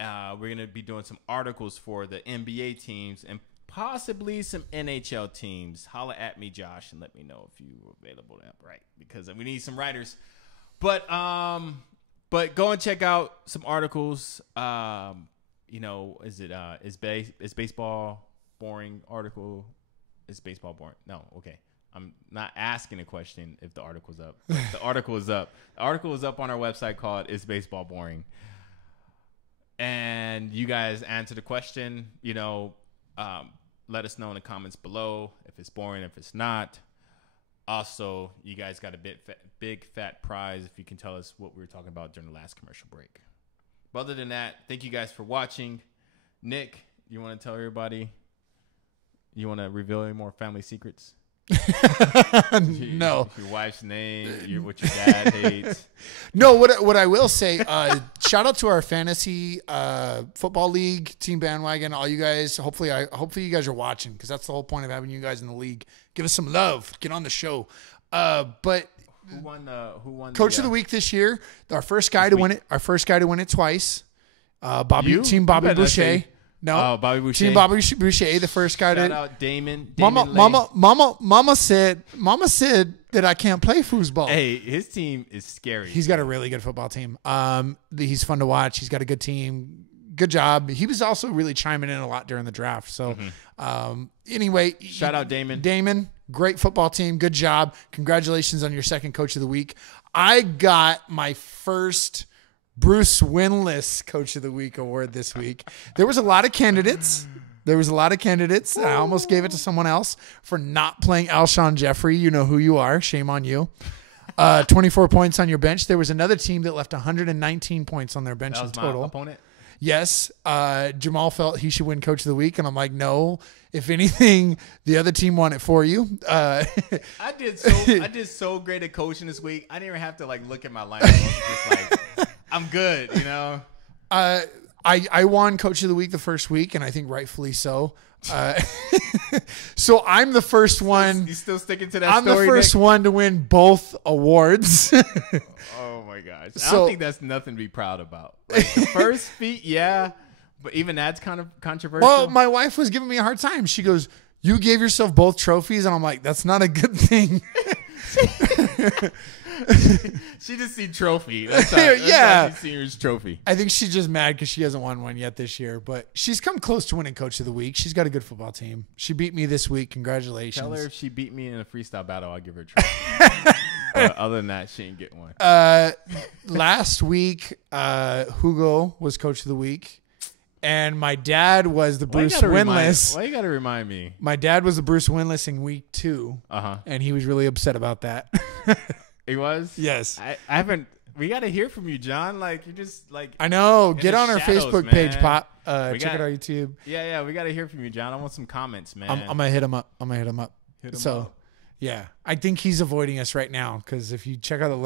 We're going to be doing some articles for the NBA teams and possibly some NHL teams. Holla at me, Josh, and let me know if you're available to write, because we need some writers. But go and check out some articles. Is baseball boring article? Is baseball boring? No, okay. I'm not asking a question if the article's up. The article is up. The article is up on our website called "Is Baseball Boring?" And you guys answer the question. Let us know in the comments below if it's boring, if it's not. Also, you guys got a big fat prize if you can tell us what we were talking about during the last commercial break. But other than that, thank you guys for watching. Nick, you want to tell everybody? You want to reveal any more family secrets? No. Your wife's name, what your dad hates. No, what I will say, shout out to our fantasy football league, Team Bandwagon, all you guys. Hopefully you guys are watching, because that's the whole point of having you guys in the league. Give us some love. Get on the show. But who won Coach of the Week this year? Our first guy to win it. Our first guy to win it twice. Team Bobby Boucher. Bobby Boucher. Team Bobby Boucher, the first guy Shout to. out Damon. Mama said that I can't play foosball. Hey, his team is scary. He's got a really good football team. He's fun to watch. He's got a good team. Good job. He was also really chiming in a lot during the draft. So, anyway, shout out Damon. Damon, great football team. Good job. Congratulations on your second Coach of the Week. I got my first Bruce Winless Coach of the Week award this week. There was a lot of candidates. I almost gave it to someone else for not playing Alshon Jeffrey. You know who you are. Shame on you. 24 points on your bench. There was another team that left 119 points on their bench that was in total. My opponent? Yes. Jamal felt he should win Coach of the Week, and I'm like, no. If anything, the other team won it for you. I did so great at coaching this week. I didn't even have to look at my lineup. I was just I'm good, I won Coach of the Week the first week, and I think rightfully so. So I'm the first one. You still sticking to that I'm story, the first Nick? one to win both awards. Oh, my gosh. I don't think that's nothing to be proud about. The first feat, yeah, but even that's kind of controversial. Well, my wife was giving me a hard time. She goes, "You gave yourself both trophies," and I'm like, "That's not a good thing." She just see trophy. That's how she's seen her trophy. I think she's just mad because she hasn't won one yet this year, but she's come close to winning Coach of the Week. She's got a good football team. She beat me this week. Congratulations. Tell her if she beat me in a freestyle battle, I'll give her a trophy. But other than that, she ain't getting one. Last week, Hugo was Coach of the Week, and my dad was the Bruce Winless. Why you got to remind me? My dad was the Bruce Winless in week 2, and he was really upset about that. He was? Yes. I haven't. We got to hear from you, John. You're just I know. Get on our shadows, Facebook man. page, Pop. Check out our YouTube. Yeah. We got to hear from you, John. I want some comments, man. I'm going to hit him up. Hit him up. Yeah. I think he's avoiding us right now, because if you check out the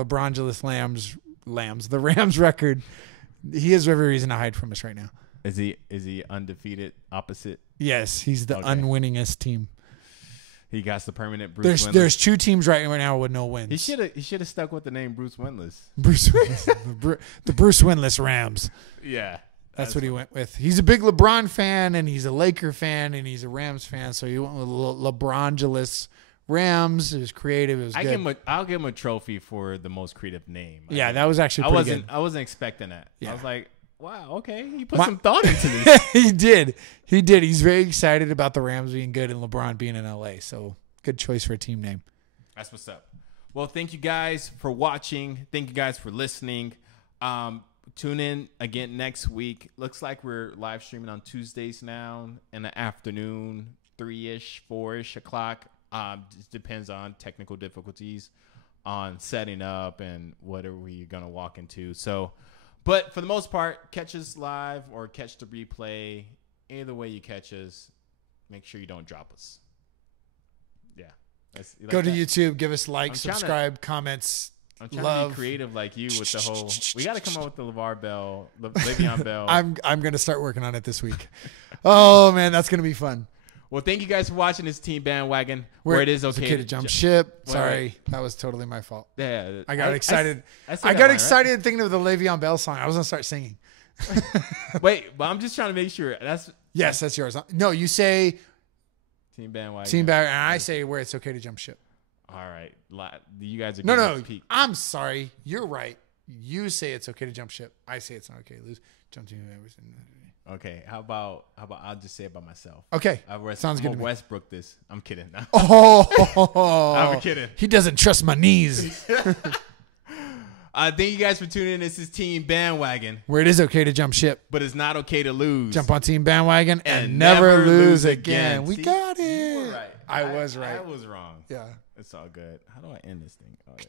the Rams record, he has every reason to hide from us right now. Is he undefeated opposite? Yes. He's the unwinningest team. He got the permanent Bruce Winless. There's 2 teams right now with no wins. He should have stuck with the name Bruce Winless. Bruce Winless, the Bruce Winless Rams. Yeah, that's what he went with. He's a big LeBron fan, and he's a Laker fan, and he's a Rams fan. So he went with LeBrongeless Rams. It was creative. It was good. I'll give him a trophy for the most creative name. Yeah, that was actually pretty good. I wasn't expecting that. Yeah. I was like, wow, okay. He put some thought into this. He did. He's very excited about the Rams being good and LeBron being in LA. So good choice for a team name. That's what's up. Well, thank you guys for watching. Thank you guys for listening. Tune in again next week. Looks like we're live streaming on Tuesdays now in the afternoon, 3-ish, 4-ish o'clock. Just depends on technical difficulties on setting up and whatever we're going to walk into. So, but for the most part, catch us live or catch the replay either way you catch us, make sure you don't drop us. Yeah. You Go like to that? YouTube, give us I'm subscribe, comments. I'm trying love. to be creative like you with the whole. We got to come up with the LeVar Bell, Le'Veon Bell. I'm gonna start working on it this week. Oh man, that's gonna be fun. Well, thank you guys for watching this Team Bandwagon, where it is okay to jump ship. Wait, Sorry, wait. that was totally my fault. Yeah, I got excited. I I got excited thinking of the Le'Veon Bell song. I was gonna start singing. Wait, but I'm just trying to make sure. Yes, that's yours. No, you say Team Bandwagon. Team Bandwagon, and I say where it's okay to jump ship. All right, you guys are No. peak. I'm sorry. You're right. You say it's okay to jump ship. I say it's not okay to lose. Jump team. Okay, how about I'll just say it by myself. Okay, sounds good I'm to me. Westbrook this. I'm kidding. Oh, I'm kidding. He doesn't trust my knees. Thank you guys for tuning in. This is Team Bandwagon, Where it is okay to jump ship. but it's not okay to lose. Jump on Team Bandwagon and And never never lose lose again. again. We See, got you it. were right. I was right. I was wrong. Yeah. It's all good. How do I end this thing? Oh, yeah.